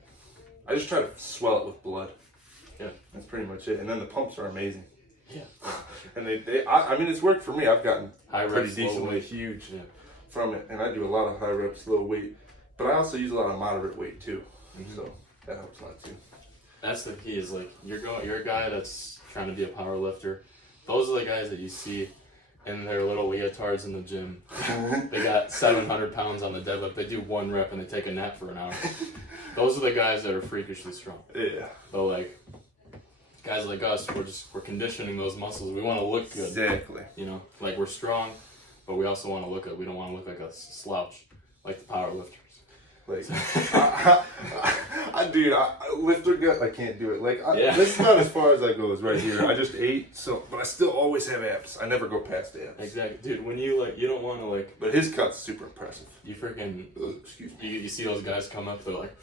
I just try to swell it with blood. Yeah, that's pretty much it. And then the pumps are amazing. Yeah, and I mean, it's worked for me. I've gotten high pretty reps, decently huge from it, and I do a lot of high reps, low weight, but I also use a lot of moderate weight too. So that helps a lot too. That's the key. Is like you're a guy that's trying to be a power lifter. Those are the guys that you see in their little leotards in the gym. They got 700 pounds on the deadlift. They do 1 rep and they take a nap for an hour. Those are the guys that are freakishly strong. Yeah. But like guys like us, we're conditioning those muscles. We want to look good. Exactly. You know, like we're strong, but we also want to look good. We don't want to look like a slouch, like the power lifters. Like, dude, lifter gut, I can't do it. Like, this is not as far as I go as right here. I just ate, but I still always have abs. I never go past abs. Exactly, dude. When you you don't want to like. But his cut's super impressive. You freaking. Excuse me. You see those guys come up, they're like,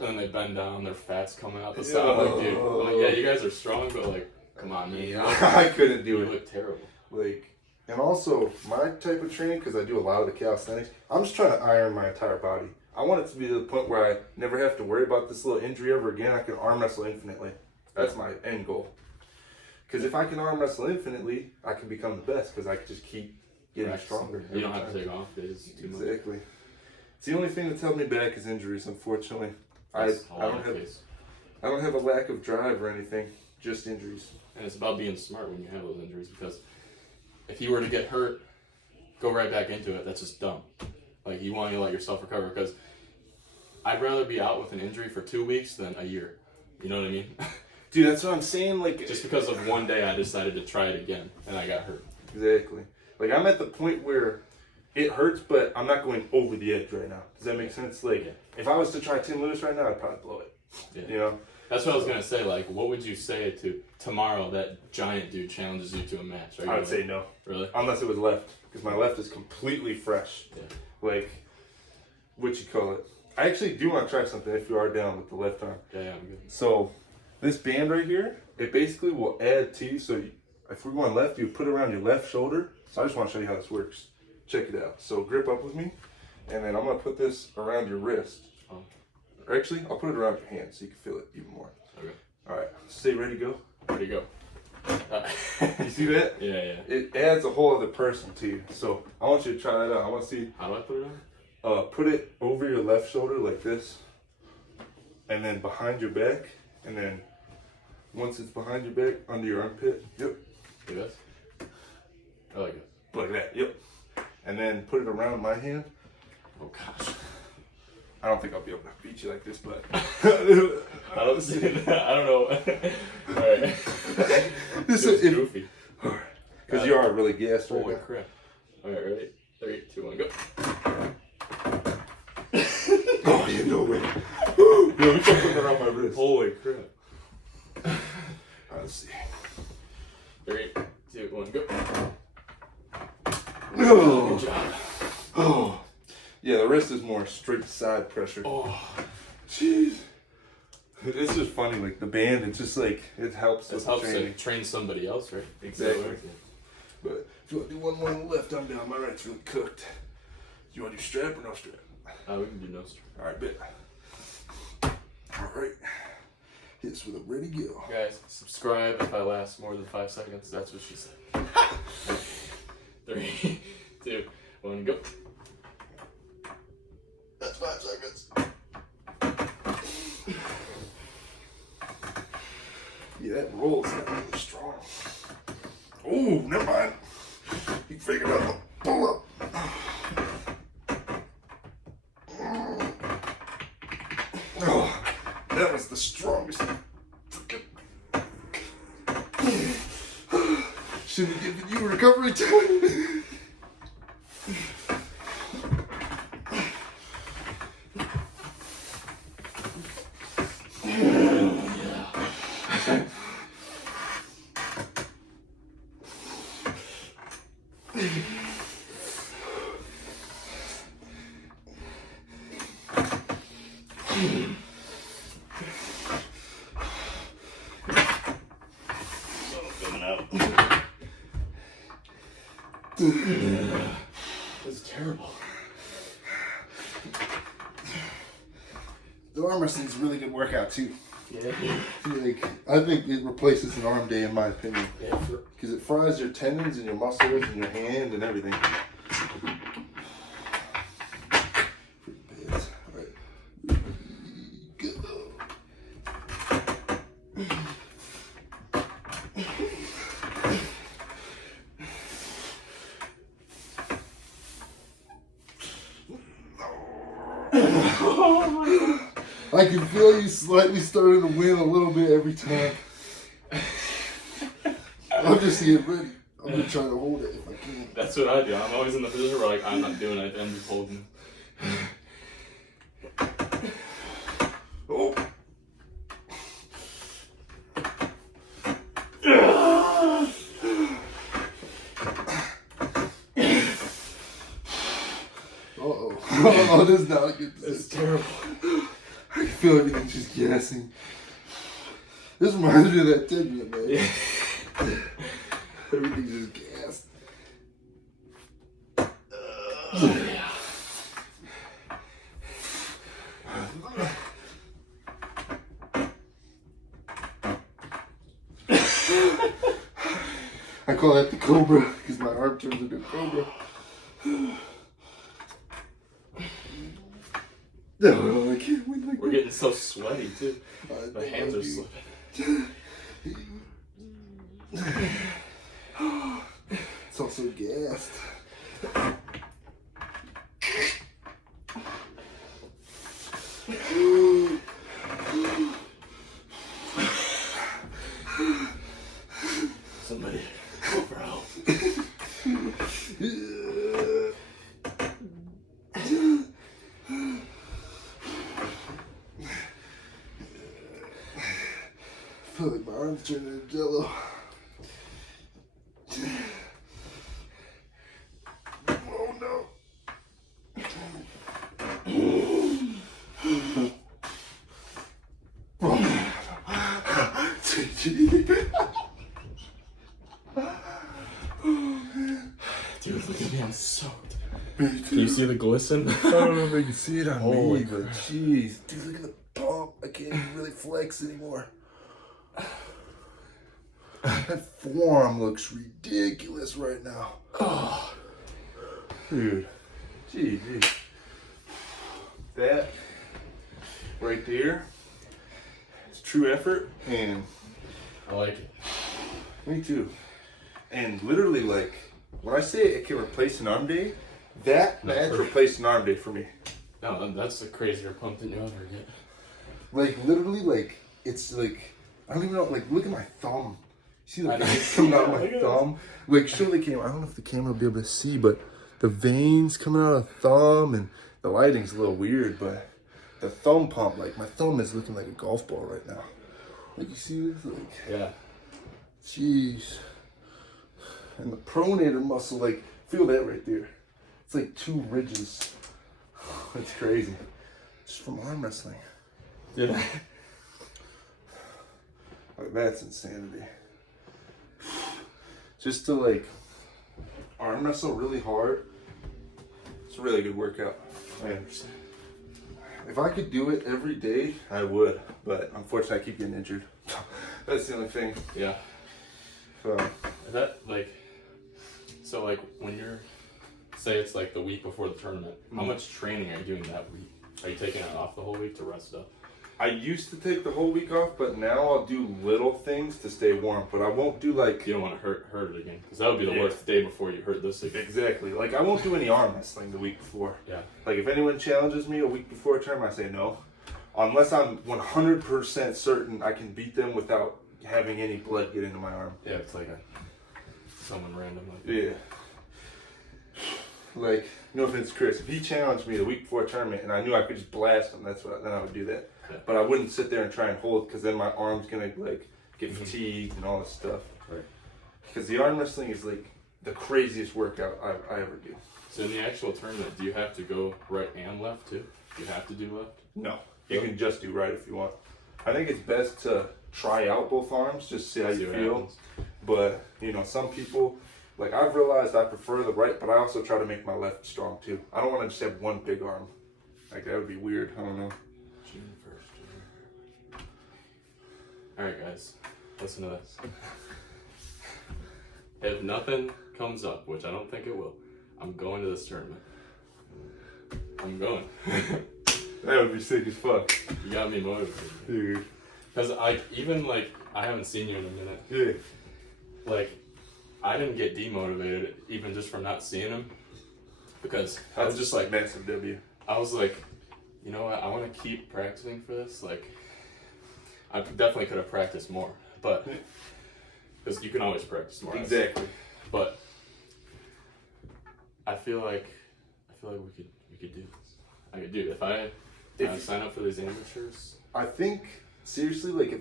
and then they bend down, their fat's coming out the side. Like, dude, yeah, you guys are strong, but like, come on, man. Yeah, I couldn't do it. You look terrible. Like. And also, my type of training, because I do a lot of the calisthenics, I'm just trying to iron my entire body. I want it to be to the point where I never have to worry about this little injury ever again. I can arm wrestle infinitely. That's my end goal. Because if I can arm wrestle infinitely, I can become the best because I can just keep getting stronger. You don't have to take off days too much. Exactly. It's the only thing that's held me back is injuries, unfortunately. I don't have a lack of drive or anything, just injuries. And it's about being smart when you have those injuries, because if you were to get hurt, go right back into it. That's just dumb. Like, you want to let yourself recover, because I'd rather be out with an injury for 2 weeks than a year. You know what I mean? Dude, that's what I'm saying. Like, just because of one day I decided to try it again and I got hurt. Exactly. Like, I'm at the point where it hurts, but I'm not going over the edge right now. Does that make sense? Like, if I was to try Tim Lewis right now, I'd probably blow it. Yeah. You know? That's what I was going to say. Like, what would you say to tomorrow that giant dude challenges you to a match? I would say no. Really? Unless it was left. Because my left is completely fresh. Yeah. Like, what you call it? I actually do want to try something if you are down with the left arm. Yeah, I'm good. So, this band right here, it basically will add to you. So, if we're going left, you put it around your left shoulder. So, I just want to show you how this works. Check it out. So, grip up with me. And then I'm going to put this around your wrist. Oh. Or actually, I'll put it around your hand so you can feel it even more. Okay. Alright, stay ready to go. Ready to go. You see that? Yeah. It adds a whole other person to you. So, I want you to try that out. I want to see. How do I put it on? Put it over your left shoulder like this. And then behind your back. And then once it's behind your back, under your armpit. Yep. Like this? I like it. Like that, yep. And then put it around my hand. Oh gosh. I don't think I'll be able to beat you like this, but I don't see that. I don't know. Alright. This is goofy. Because you are really gassed right Holy now. crap. Alright, ready? 3, 2, 1, go. Oh, you know it. Yo, we can't put that around my wrist. Holy crap. Alright, let's see. 3, 2, 1, go. Oh. Good job. Oh. Yeah, the wrist is more straight side pressure. Oh. Jeez. It's just funny, like the band, it's just like, it helps with helps training. to train somebody else, right? Exactly. But if you want to do one more on the left, I'm down. My right's really cooked. Do you want to do strap or no strap? We can do no strap. Alright, bet. Alright. Hit this with a ready go. Guys, subscribe if I last more than 5 seconds. That's what she said. 3, 2, 1, go. That's 5 seconds. Yeah, that roll's not really strong. Oh, never mind. You figured out the pull up. Oh, that was the strongest. Should have given you recovery time. Coming out. This is terrible. The arm wrestling is a really good workout too. Yeah. Like, I think it replaces an arm day in my opinion. Yeah. Because it fries your tendons and your muscles and your hand and everything. Alright. Go. Oh my God. I can feel you slightly starting to win a little bit every time. I'm just getting ready. I'm gonna try to hold it if I can. That's what I do. I'm always in the position where like I'm not doing it, I'm just holding it. Oh. Uh-oh. Oh, this is not a good position. It's terrible. I feel everything just gassing. This reminds me of that 10-minute, man. Yeah. Everything's just gassed. I call that the cobra because my arm turns into a cobra. No, I can't win like We're that. getting so sweaty too. My hands are slipping. It's also gassed. Somebody go for help. I feel like my arms turning into jello. Oh no. Dude, look at me, I'm soaked. Me Can too. you see the glisten? I don't know if I can see it on Holy me, but jeez. Dude, look at the pump. I can't even really flex anymore. That forearm looks ridiculous right now. Oh. Dude. Gee. That right there is true effort, and I like it. me too. And literally, like, when I say it can replace an arm day, that match replaced an arm day for me. No, that's a crazier pump than you ever get. Like, literally, like, it's like, I don't even know, like, look at my thumb. See the veins coming out of my thumb? Like, show the camera. I don't know if the camera will be able to see, but the veins coming out of the thumb, and the lighting's a little weird, but the thumb pump, like, my thumb is looking like a golf ball right now. Like, you see this? Like, Yeah. jeez. And the pronator muscle, like, feel that right there. It's like 2 ridges. That's crazy. Just from arm wrestling. Yeah. Like, that's insanity. Just to, like, arm wrestle really hard, it's a really good workout. I understand. If I could do it every day, I would. But unfortunately, I keep getting injured. That's the only thing. Yeah. So, Is that like, so like when you're, say it's like the week before the tournament, how much training are you doing that week? Are you taking it off the whole week to rest up? I used to take the whole week off, but now I'll do little things to stay warm. But I won't do like... You don't want to hurt it again, because that would be the worst day before you hurt this again. Exactly. Like, I won't do any arm wrestling the week before. Yeah. Like, if anyone challenges me a week before a tournament, I say no. Unless I'm 100% certain I can beat them without having any blood get into my arm. Yeah, it's like someone random. Like Yeah. Like, no offense, Chris. If he challenged me the week before a tournament and I knew I could just blast him, then I would do that. Yeah. But I wouldn't sit there and try and hold, because then my arm's gonna like get fatigued and all this stuff. Right. Because the arm wrestling is like the craziest workout I ever do. So in the actual tournament, do you have to go right and left too? Do you have to do left? No, you can just do right if you want. I think it's best to try out both arms, just see how you feel. Happens. But, you know, some people, like I've realized I prefer the right, but I also try to make my left strong too. I don't want to just have one big arm. Like that would be weird. I don't know. June 1st. Alright guys, listen to this. If nothing comes up, which I don't think it will, I'm going to this tournament. I'm going. That would be sick as fuck. You got me motivated. Dude. Because I haven't seen you in a minute. Yeah. Like, I didn't get demotivated even just from not seeing him. Because I was just like, massive W. I was like, you know what, I want to keep practicing for this. Like, I definitely could have practiced more. But, because you can always practice more. Exactly. But, I feel like we could do this. I could do it. If I sign up for these amateurs. I think seriously, like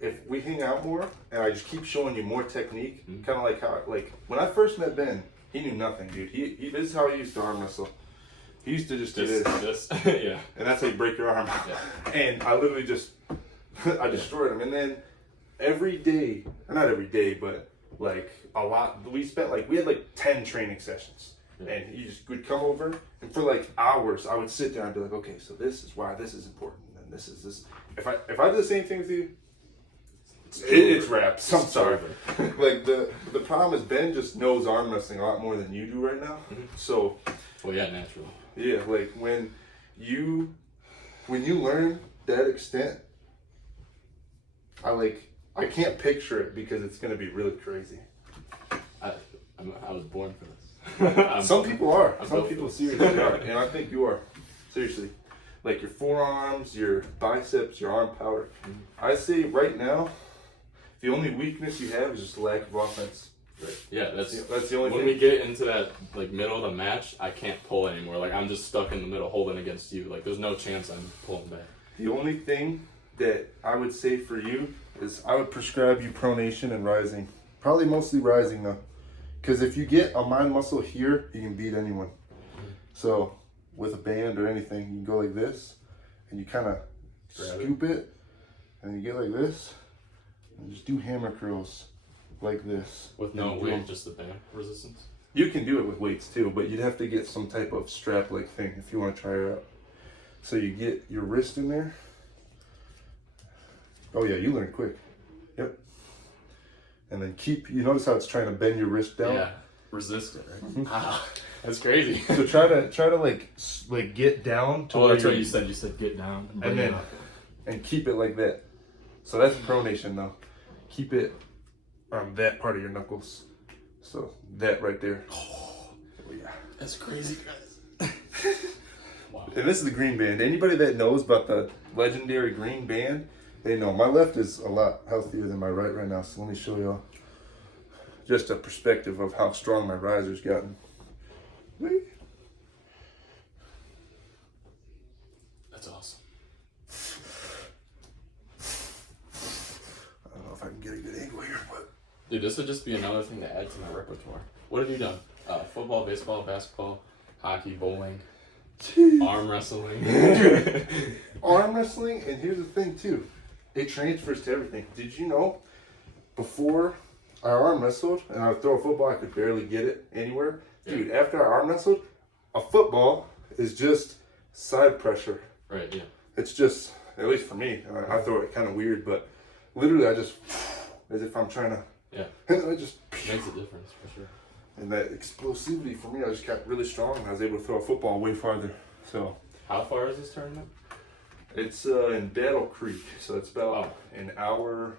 if we hang out more and I just keep showing you more technique, kind of like how when I first met Ben, he knew nothing, dude. He this is how he used to arm wrestle. He used to just do this, yeah, and that's how you break your arm. Yeah. And I literally just I destroyed him. And then every day, or not every day, but like a lot. We had like 10 training sessions. Yeah. And he just would come over, and for like hours, I would sit there and be like, okay, so this is why this is important, and this is this. If I do the same thing with you, it's wraps. I'm sorry. Like the problem is Ben just knows arm wrestling a lot more than you do right now. So, well, yeah, naturally. Yeah, like when you learn that extent, I can't picture it because it's gonna be really crazy. I was born for this. Some people are. I'm Some people seriously are. And I think you are. Seriously. Like your forearms, your biceps, your arm power. I say right now, the only weakness you have is just the lack of offense. Right. Yeah, that's the only thing. When we get into that like middle of the match, I can't pull anymore. Like I'm just stuck in the middle holding against you. Like there's no chance I'm pulling back. The only thing that I would say for you is I would prescribe you pronation and rising. Probably mostly rising though. Because if you get a mind muscle here, you can beat anyone. So with a band or anything, you can go like this, and you kind of scoop it, and you get like this, and just do hammer curls like this. With no weight, just the band resistance? You can do it with weights too, but you'd have to get some type of strap-like thing if you want to try it out. So you get your wrist in there. Oh yeah, you learn quick. Yep. And then you notice how it's trying to bend your wrist down? Yeah, resist it, right? Ah, that's crazy. So try to like get down to that's what you said. You said get down. And then, and keep it like that. So that's pronation though. Keep it on that part of your knuckles. So that right there. Oh yeah. That's crazy, guys. Wow. And this is the green band. Anybody that knows about the legendary green band, they know my left is a lot healthier than my right now. So let me show y'all just a perspective of how strong my riser's gotten. That's awesome. I don't know if I can get a good angle here, but Dude, this would just be another thing to add to my repertoire. What have you done? Football, baseball, basketball, hockey, bowling, arm wrestling. Dude, arm wrestling, and here's the thing too. It transfers to everything. Did you know before I arm wrestled and I would throw a football, I could barely get it anywhere? Dude, after I arm wrestled, a football is just side pressure. Right, yeah. It's just, at least for me, I throw it kind of weird, but literally I just, as if I'm trying to, I just, makes a difference for sure. And that explosivity for me, I just got really strong and I was able to throw a football way farther. So, how far is this tournament? It's in Battle Creek, so it's about an hour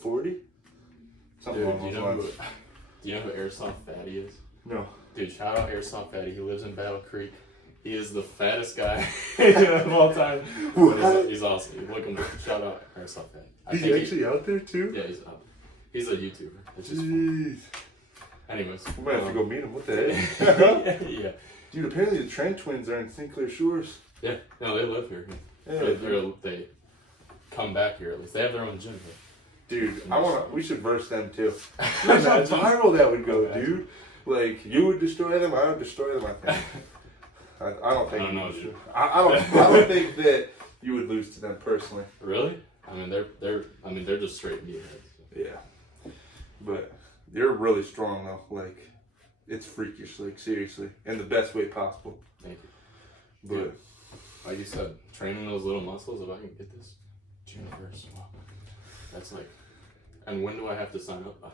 40. Something along those lines. Do you know who Airsoft Fatty is? No. Dude, shout out Airsoft Fatty. He lives in Battle Creek. He is the fattest guy of all time. He's awesome. Look him up. Shout out Airsoft Fatty. Is he actually out there too? Yeah, he's out. He's a YouTuber. It's just Jeez. Anyways. We might have to go meet him. What the heck? Yeah. Dude, apparently the Trent twins are in St. Clair Shores. Yeah. No, they live here. Yeah, They come back here at least. They have their own gym here. Dude, we should verse them too. Imagine how viral that would go, dude. Like, you would destroy them, I would destroy them, I think. I don't think. I don't know, dude. I don't think that you would lose to them personally. Really? I mean, they're just straight meatheads. Yeah. But they're really strong though. Like, it's freakish, like, seriously. In the best way possible. Thank you. But, like you said, training those little muscles, if I can get this June 1st, wow. That's like, and when do I have to sign up by?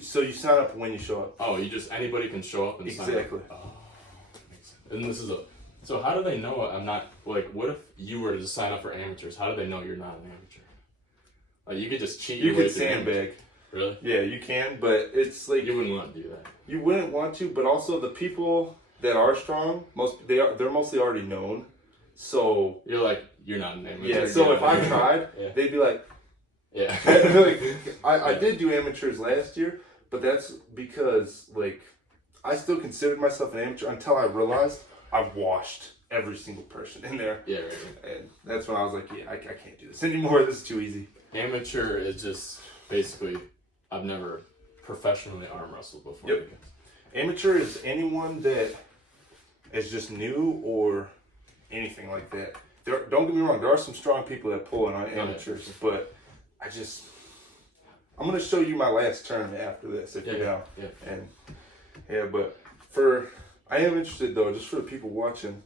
So you sign up when you show up. Oh, anybody can show up and sign up? Exactly. Oh, makes sense. And this is so how do they know I'm not, like, what if you were to just sign up for amateurs? How do they know you're not an amateur? Like, you could just cheat your way through sandbag. Really? Yeah, you can, but it's like... You wouldn't want to do that. You wouldn't want to, but also the people that are strong, they're mostly already known. So... You're like, you're not an amateur. Yeah, so if I tried, they'd be like... Yeah. Like, I did do amateurs last year, but that's because, like, I still considered myself an amateur until I realized I've washed every single person in there. Yeah, right. And that's when I was like, yeah, I can't do this anymore. This is too easy. Amateur is just basically, I've never professionally arm wrestled before. Yep. Amateur is anyone that is just new or anything like that. Don't get me wrong, there are some strong people that pull in on amateurs, but I'm going to show you my last tournament after this, if you're down. Yeah. And, but I am interested though, just for the people watching,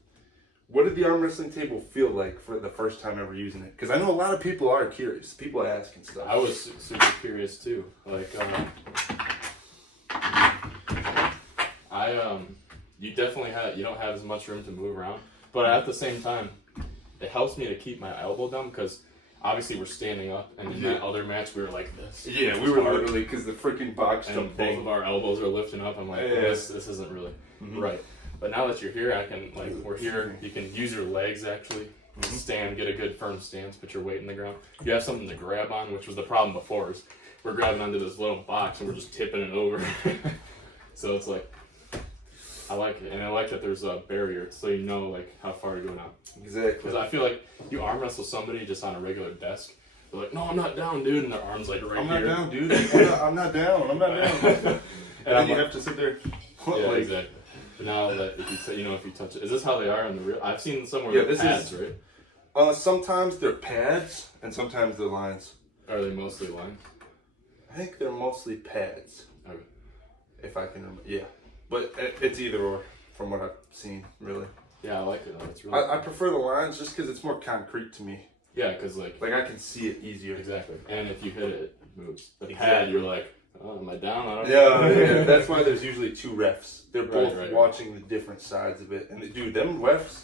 what did the arm wrestling table feel like for the first time ever using it? Because I know a lot of people are curious. People ask and stuff. I was super curious too. Like, you definitely you don't have as much room to move around, but at the same time, it helps me to keep my elbow down because obviously we're standing up, and in that other match we were like this. Yeah, we were literally, because the freaking box and jumped both of our elbows are lifting up. I'm like, this isn't really right. But now that you're here, I can, like, we're here, you can use your legs actually, stand, get a good firm stance, put your weight in the ground. You have something to grab on, which was the problem before, is we're grabbing onto this little box and we're just tipping it over. So it's like, I like it, and I like that there's a barrier so you know, like, how far you're going out. Exactly. Because I feel like you arm wrestle somebody just on a regular desk, they're like, no, I'm not down, dude, and their arm's like right here. I'm not down, dude. I'm not down. And then you have to sit there. Yeah, exactly. But now that if you touch it, is this how they are on the real? I've seen somewhere with pads, right? Sometimes they're pads and sometimes they're lines. Are they mostly lines? I think they're mostly pads. Okay. If I can remember, yeah. But it's either or, from what I've seen, really. Yeah, I like it. It's really. I prefer the lines just because it's more concrete to me. Yeah, because like I can see it easier. Exactly. And if you hit it, it moves. The pad, you're like, oh, am I down? I don't know. Yeah. That's why there's usually two refs. They're both right. watching the different sides of it. And dude, them refs,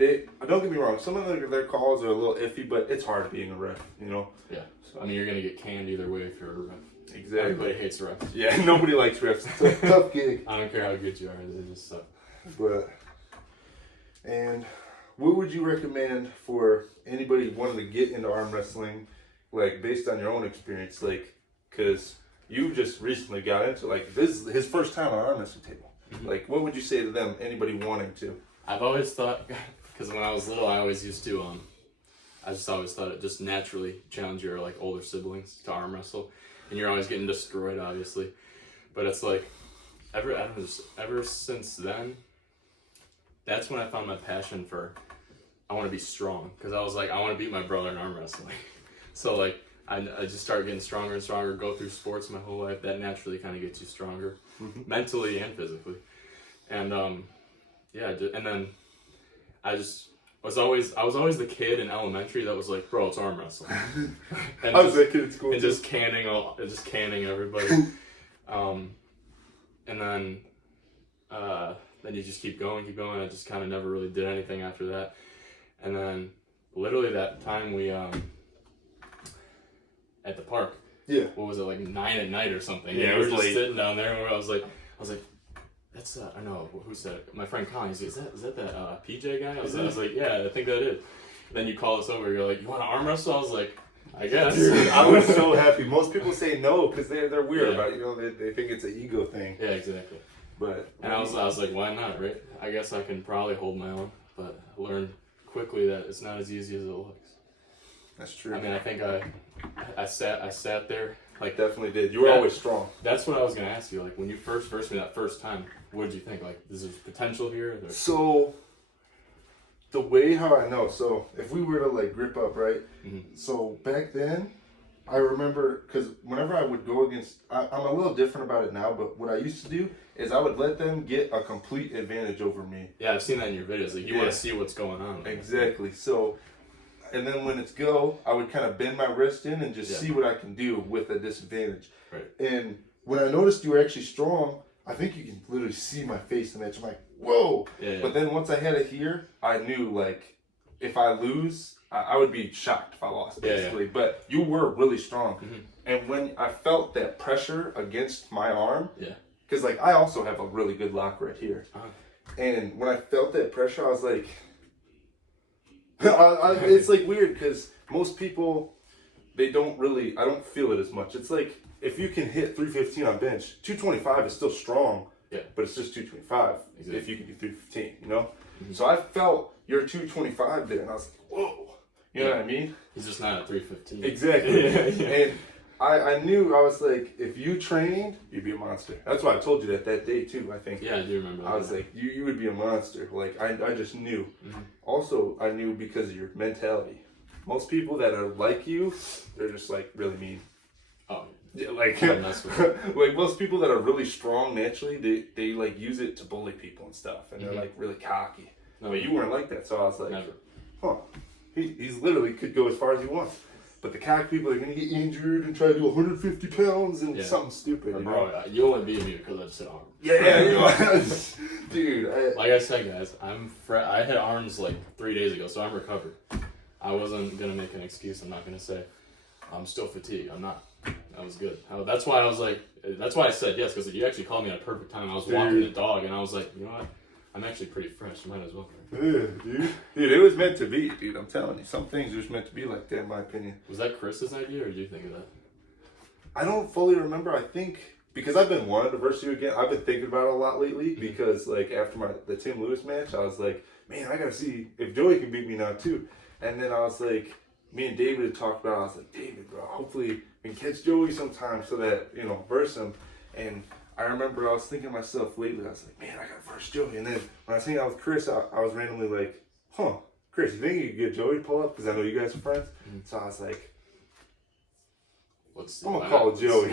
don't get me wrong, some of their calls are a little iffy, but it's hard being a ref, you know? Yeah. So, I mean, you're going to get canned either way if you're a ref. Exactly. Everybody hates refs. Yeah, nobody likes refs. It's a tough gig. I don't care how good you are, they just suck. And what would you recommend for anybody wanting to get into arm wrestling, like, based on your own experience? Like, because you just recently got into, like, this is his first time on an arm wrestling table. Like, what would you say to them, anybody wanting to? I've always thought, because when I was little, I always used to, I just always thought it just naturally challenge your, like, older siblings to arm wrestle. And you're always getting destroyed, obviously. But it's like, ever since then, that's when I found my passion for, I want to be strong. Because I was like, I want to beat my brother in arm wrestling. So, like, I just started getting stronger and stronger, go through sports my whole life. That naturally kind of gets you stronger, mentally and physically. And, and then I was always the kid in elementary that was like, bro, it's arm wrestling. And I was that kid at school. And just canning everybody. And then you just keep going. I just kind of never really did anything after that. And then literally that time we, at the park. Yeah. What was it, like 9 at night or something? Yeah, we were just late. sitting down there and I was like, that's I know who said it. My friend Colin. He's like, is that PJ guy? I was like, yeah, I think that is. Then you call us over. You're like, you want to arm wrestle? I was like, I guess. Dude, I was so happy. Most people say no because they're weird about it. You know, they think it's an ego thing. Yeah, exactly. But I was like, why not? Right? I guess I can probably hold my own, but I learned quickly that it's not as easy as it looks. That's true. I mean, I think I sat there. Like, definitely did. You were always strong. That's what I was gonna ask you. Like, when you first versed me that first time, what did you think? Like, is there potential here? So, the way how I know, so if we were to like grip up, right? Mm-hmm. So back then, I remember, because whenever I would go against, I'm a little different about it now, but what I used to do is I would let them get a complete advantage over me. Yeah, I've seen that in your videos. Like, you want to see what's going on. Exactly. So, and then when it's go, I would kind of bend my wrist in and just see what I can do with a disadvantage. Right. And when I noticed you were actually strong, I think you can literally see my face in that. I'm like, whoa. Yeah. But then once I had it here, I knew, like, if I lose, I would be shocked if I lost, basically. Yeah. But you were really strong. Mm-hmm. And when I felt that pressure against my arm, Yeah. because, like, I also have a really good lock right here. Uh-huh. And when I felt that pressure, I was like, it's like weird because most people, they don't really, I don't feel it as much. It's like if you can hit 315 on bench, 225 is still strong, but it's just 225 if you can do 315, you know? Mm-hmm. So I felt your 225 there and I was like, whoa, you know what I mean? He's just not at 315. Exactly. And I knew, I was like, if you trained, you'd be a monster. That's why I told you that day too, I think. Yeah, I do remember that. I was like, you would be a monster. Like, I just knew. Mm-hmm. Also, I knew because of your mentality. Most people that are like you, they're just like really mean. Oh. Yeah, like, like most people that are really strong naturally, they like use it to bully people and stuff. And they're like really cocky. No, but you weren't like that. So I was like, never. Huh. He's literally could go as far as he wants. But the cock people are going to get injured and try to do 150 pounds and something stupid. You bro, know? You only beat me because I just hit arms. Yeah, dude. Like I said, guys, I hit arms like 3 days ago, so I'm recovered. I wasn't going to make an excuse. I'm not going to say, I'm still fatigued. I'm not. That was good. That's why I was like, that's why I said yes, because you actually called me at a perfect time. I was walking the dog, and I was like, you know what? I'm actually pretty fresh. Might as well. Yeah, dude, it was meant to be, dude. I'm telling you, some things are just meant to be like that, in my opinion. Was that Chris's idea, or did you think of that? I don't fully remember. I think because I've been wanting to verse you again. I've been thinking about it a lot lately because, like, after the Tim Lewis match, I was like, man, I gotta see if Joey can beat me now too. And then I was like, me and David had talked about it. I was like, David, bro, hopefully we can catch Joey sometime so that verse him. And I remember I was thinking to myself lately, I was like, man, I gotta verse Joey. And then when I was hanging out with Chris, I was randomly like, Chris, you think you could get Joey to pull up? Because I know you guys are friends. Mm-hmm. So I was like, I'm gonna call Joey.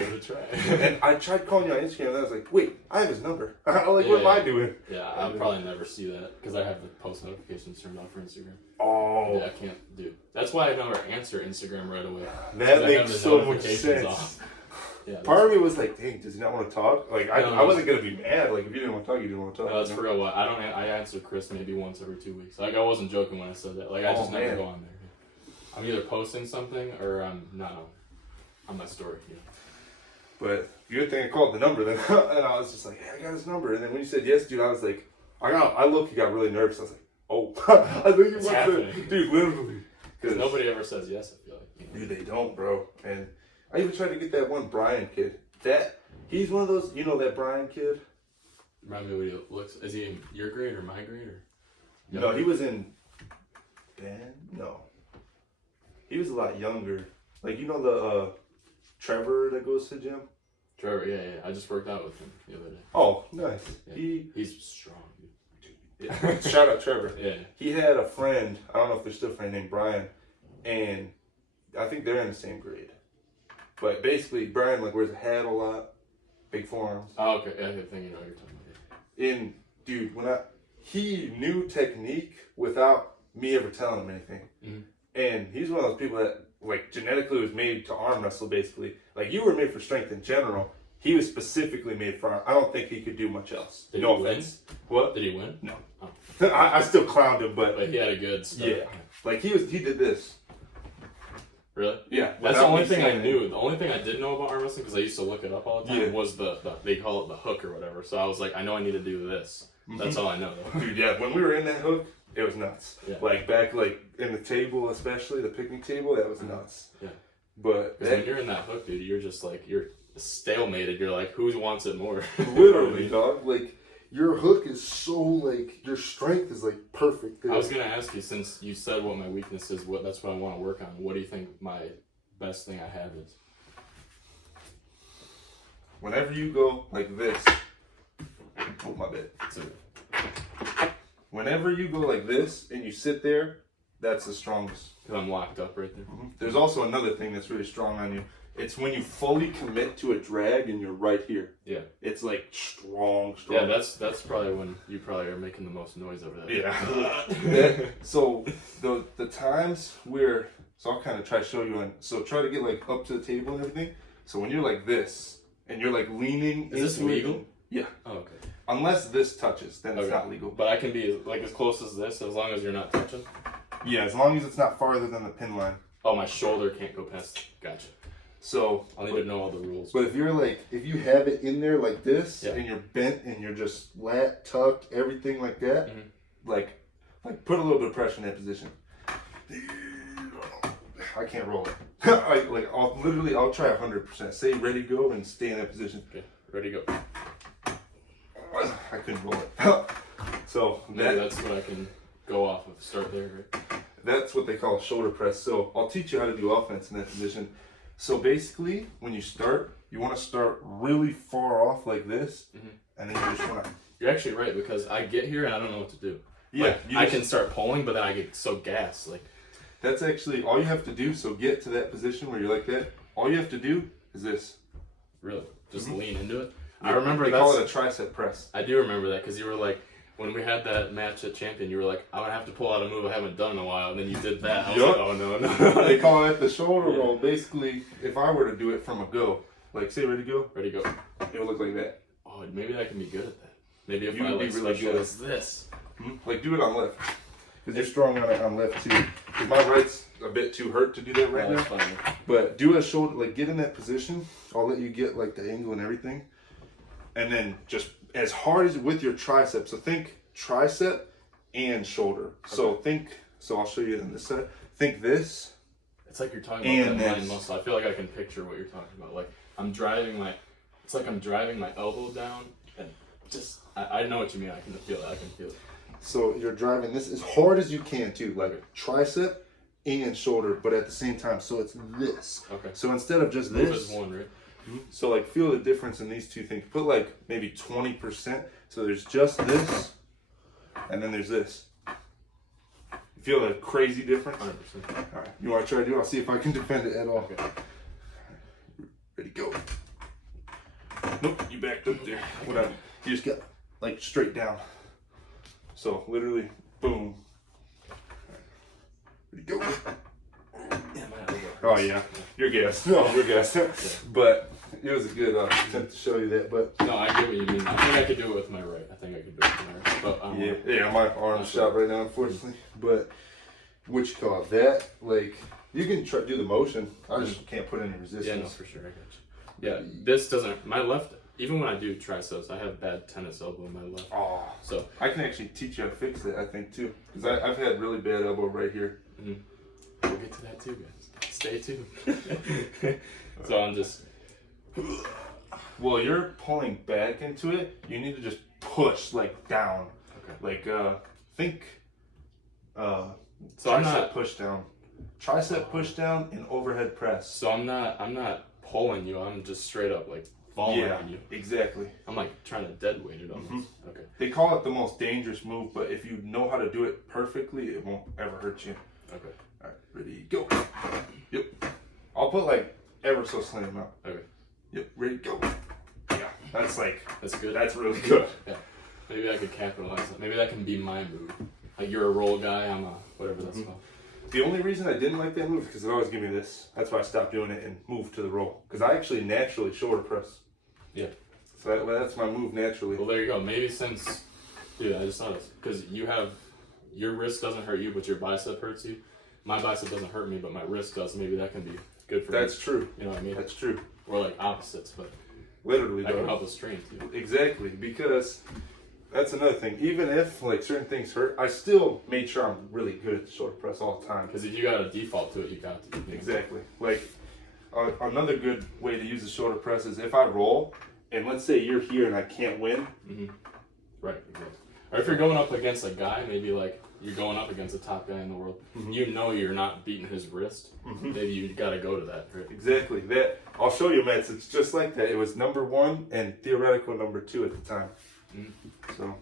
And I tried calling you on Instagram, and I was like, wait, I have his number. What am I doing? Yeah, I'll probably never see that because I have the post notifications turned off for Instagram. Oh. Yeah, I can't do. That's why I never answer Instagram right away. That makes so much sense. Off. Yeah, part of me was like, dang, does he not want to talk? Like, I wasn't going to be mad. Like, if you didn't want to talk, you didn't want to talk. No, that's for real. I answer Chris maybe once every 2 weeks. Like, I wasn't joking when I said that. Like, I just never go on there. I'm either posting something or I'm not on my story. Yeah. But good thing I called the number then. And I was just like, hey, I got his number. And then when you said yes, dude, I was like, I got really nervous. I was like, oh, I think you want to, dude, literally. Because nobody ever says yes, I feel like. Dude, they don't, bro. And I even tried to get that one Brian kid. He's one of those, that Brian kid? Remind me what he looks. Is he in your grade or my grade? Or? No, he was in Ben? No. He was a lot younger. Like, the Trevor that goes to the gym? Trevor, yeah. I just worked out with him the other day. Oh, nice. Yeah. He's strong, dude. Yeah. Shout out Trevor. Yeah. He had a friend, I don't know if they're still a friend, named Brian, and I think they're in the same grade. But basically, Brian wears a hat a lot, big forearms. Oh, okay. Yeah, I think you know what you're talking about. And dude, he knew technique without me ever telling him anything. Mm-hmm. And he's one of those people that genetically was made to arm wrestle. Basically, you were made for strength in general. He was specifically made for arm. I don't think he could do much else. Did no he offense. Win? What? Did he win? No. Oh. I still clowned him, but he had a good stuff. Yeah. He did this. Really? Yeah. That's the only thing I knew. The only thing I did know about arm wrestling, because I used to look it up all the time, was the they call it the hook or whatever. So I was like, I know I need to do this. Mm-hmm. That's all I know. Dude, yeah. When we were in that hook, it was nuts. Yeah. Back in the table, especially the picnic table, that was nuts. Yeah. But when you're in that hook, dude, you're just you're stalemated. You're like, who wants it more? Literally, dog. your hook is so like your strength is like perfect there. I was gonna ask you, since you said what my weakness is, that's what I want to work on. What do you think my best thing I have is? Whenever you go like this, oh my bad. Whenever you go like this and you sit there, that's the strongest. Because I'm locked up right there. There's also another thing that's really strong on you. It's when you fully commit to a drag and you're right here. Yeah. It's like strong. Yeah, that's probably when you probably are making the most noise over that. Yeah. So the times where, so I'll kind of try to show you, so try to get like up to the table and everything. So when you're like this and you're like leaning into this legal? it. Yeah. Oh, okay. Unless this touches, then it's not legal. But I can be like as close as this as long as you're not touching? Yeah, as long as it's not farther than the pin line. Oh, my shoulder can't go past. Gotcha. So I'll need to know all the rules. But if you're like, if you have it in there like this, and you're bent and you're just lat, tuck, everything like that, like put a little bit of pressure in that position. I can't roll it. I'll try 100%. Say ready, go, and stay in that position. Okay, ready, go. I couldn't roll it. So that's what I can go off of. Start there, right? That's what they call a shoulder press. So I'll teach you how to do offense in that position. So basically, when you start, you want to start really far off like this, and then you just want to. You're actually right, because I get here and I don't know what to do. Yeah, like, I can start pulling, but then I get so gassed. Like, that's actually all you have to do. So get to that position where you're like that. All you have to do is this. Really, just lean into it. I remember they call it a tricep press. I do remember that, because you were like, when we had that match at Champion, you were like, I'm gonna have to pull out a move I haven't done in a while, and then you did that. I was like, oh no. They call it the shoulder roll. Basically, if I were to do it from a go, like say ready go, it would look like that. Oh, maybe I can be good at that. Maybe if you I would like be really good as this. Like do it on left, because you're strong on it on left too. Because my right's a bit too hurt to do that right now. Fine. But do a shoulder, like get in that position. I'll let you get like the angle and everything, and then just as hard as with your tricep. So think tricep and shoulder. Okay. So I'll show you on this side. Think this. It's like you're talking about that line muscle. I feel like I can picture what you're talking about. Like I'm driving my elbow down, and just I know what you mean. I can feel it. I can feel it. So you're driving this as hard as you can too, like tricep and shoulder, but at the same time. So it's this. Okay. So instead of just move this, as one, right? So like feel the difference in these two things. Put like maybe 20%. So there's just this, and then there's this. You feel the crazy difference? 100%. All right. You want to try to do it? I'll see if I can defend it at all. Okay. Ready, go. Nope, you backed up there. Whatever. You just got like straight down. So literally, boom. Ready, go. Oh yeah, you're gassed. No, you're gassed. But it was a good attempt to show you that. But no, I get what you mean. I think I could do it with my right. I think I could do it with my right. But yeah, my arm's shot right now, unfortunately. But what you call that? Like you can try do the motion. I just can't put any resistance. Yeah, no, for sure. I got you. Yeah, this doesn't. My left. Even when I do triceps, I have bad tennis elbow in my left. Oh, so I can actually teach you how to fix it. I think too, because I've had really bad elbow right here. We'll get to that too, guys. Stay tuned. So I'm just. Well, you're pulling back into it. You need to just push like down. Okay. Like think. So tricep push down. Tricep push down and overhead press. So I'm not pulling you. I'm just straight up like falling on you. Exactly. I'm like trying to dead weight it almost. Okay. They call it the most dangerous move, but if you know how to do it perfectly, it won't ever hurt you. Okay. All right, ready, go. Yep. I'll put like ever so slight amount. Okay. Yep. Ready, go. Yeah. That's good. That's really good. Yeah. Maybe I could capitalize on. Maybe that can be my move. Like you're a roll guy. I'm a whatever that's called. The only reason I didn't like that move is because it always give me this. That's why I stopped doing it and moved to the roll. Because I actually naturally shoulder press. Yeah. So that's my move naturally. Well, there you go. Maybe since, dude, I just thought this. Because your wrist doesn't hurt you, but your bicep hurts you. My bicep doesn't hurt me, but my wrist does. Maybe that can be good for me. That's true. You know what I mean? That's true. Or like opposites, but literally that can help with strength too. Exactly, because that's another thing. Even if like certain things hurt, I still made sure I'm really good at shoulder press all the time. Because if you got a default to it, you got to. Exactly. Like another good way to use the shoulder press is if I roll, and let's say you're here and I can't win, Right, exactly. Or if you're going up against a guy, maybe like you're going up against a top guy in the world, you know you're not beating his wrist. Maybe you got to go to that. Right? Exactly. That I'll show you, Mets. It's just like that. It was number 1 and theoretical number 2 at the time. So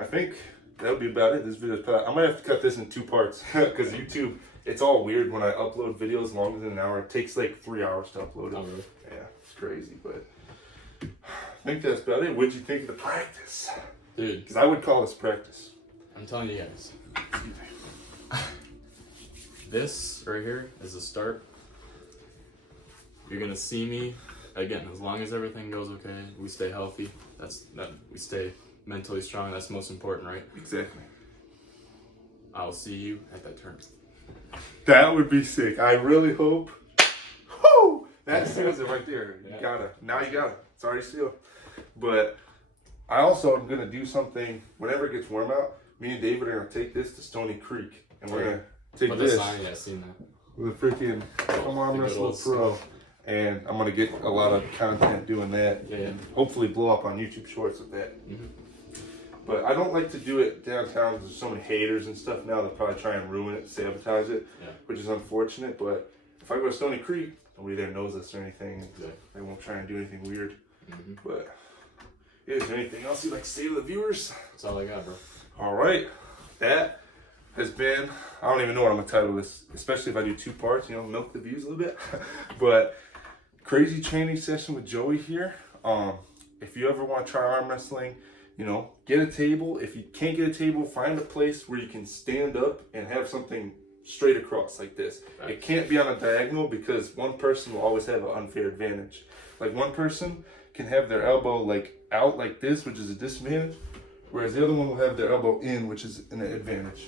I think that'll be about it. This video's probably, I might have to cut this in 2 parts because YouTube, it's all weird when I upload videos longer than an hour. It takes like 3 hours to upload it. Oh, really? Yeah, it's crazy, but I think that's about it. What'd you think of the practice? Dude. Because I would call this practice. I'm telling you guys. This right here is the start. You're going to see me, again, as long as everything goes okay, we stay healthy, we stay mentally strong, that's most important, right? Exactly. I'll see you at that tournament. That would be sick. I really hope. Whoo! That seals it right there. You gotta. Now you gotta. It's already sealed. But I also am gonna do something whenever it gets warm out. Me and David are gonna take this to Stony Creek, and we're gonna take With this the sign, yeah, I've seen that. with a freaking Come On The good Wrestle old Pro, and I'm gonna get a lot of content doing that, Yeah. and hopefully blow up on YouTube Shorts with that. But I don't like to do it downtown because there's so many haters and stuff now. They'll probably try and ruin it, sabotage it, which is unfortunate. But if I go to Stony Creek, nobody there knows us or anything. Exactly. They won't try and do anything weird. But is there anything else you'd like to say to the viewers? That's all I got, bro. All right. That has been, I don't even know what I'm going to title this, especially if I do 2 parts, you know, milk the views a little bit. But crazy training session with Joey here. If you ever want to try arm wrestling, you know, get a table. If you can't get a table, find a place where you can stand up and have something straight across like this. Right. It can't be on a diagonal because one person will always have an unfair advantage. Like one person can have their elbow like out like this, which is a disadvantage, whereas the other one will have their elbow in, which is an advantage.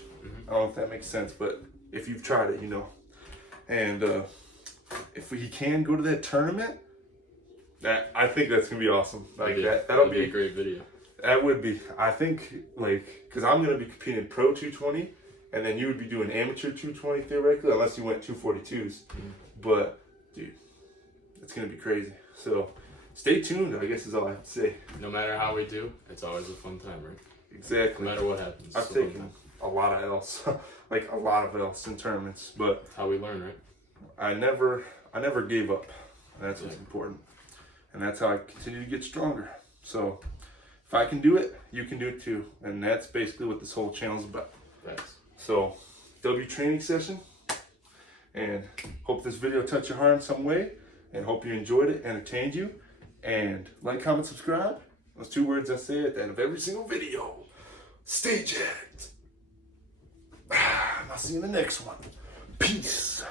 I don't know if that makes sense, but if you've tried it, you know. And if we can go to that tournament, I think that's gonna be awesome. Like that'll be a great video. That would be, I think, like, because I'm going to be competing pro 220, and then you would be doing amateur 220 theoretically, unless you went 242s. But, dude, it's going to be crazy. So, stay tuned, I guess is all I have to say. No matter how we do, it's always a fun time, right? Exactly. No matter what happens. I've taken a lot of L's, like a lot of L's in tournaments, but that's how we learn, right? I never gave up. And that's what's important. And that's how I continue to get stronger. So, if I can do it, you can do it too. And that's basically what this whole channel is about. Thanks. So, W training session. And hope this video touched your heart in some way. And hope you enjoyed it, entertained you. And like, comment, subscribe. Those 2 words I say at the end of every single video. Stay jacked. I'll see you in the next one. Peace.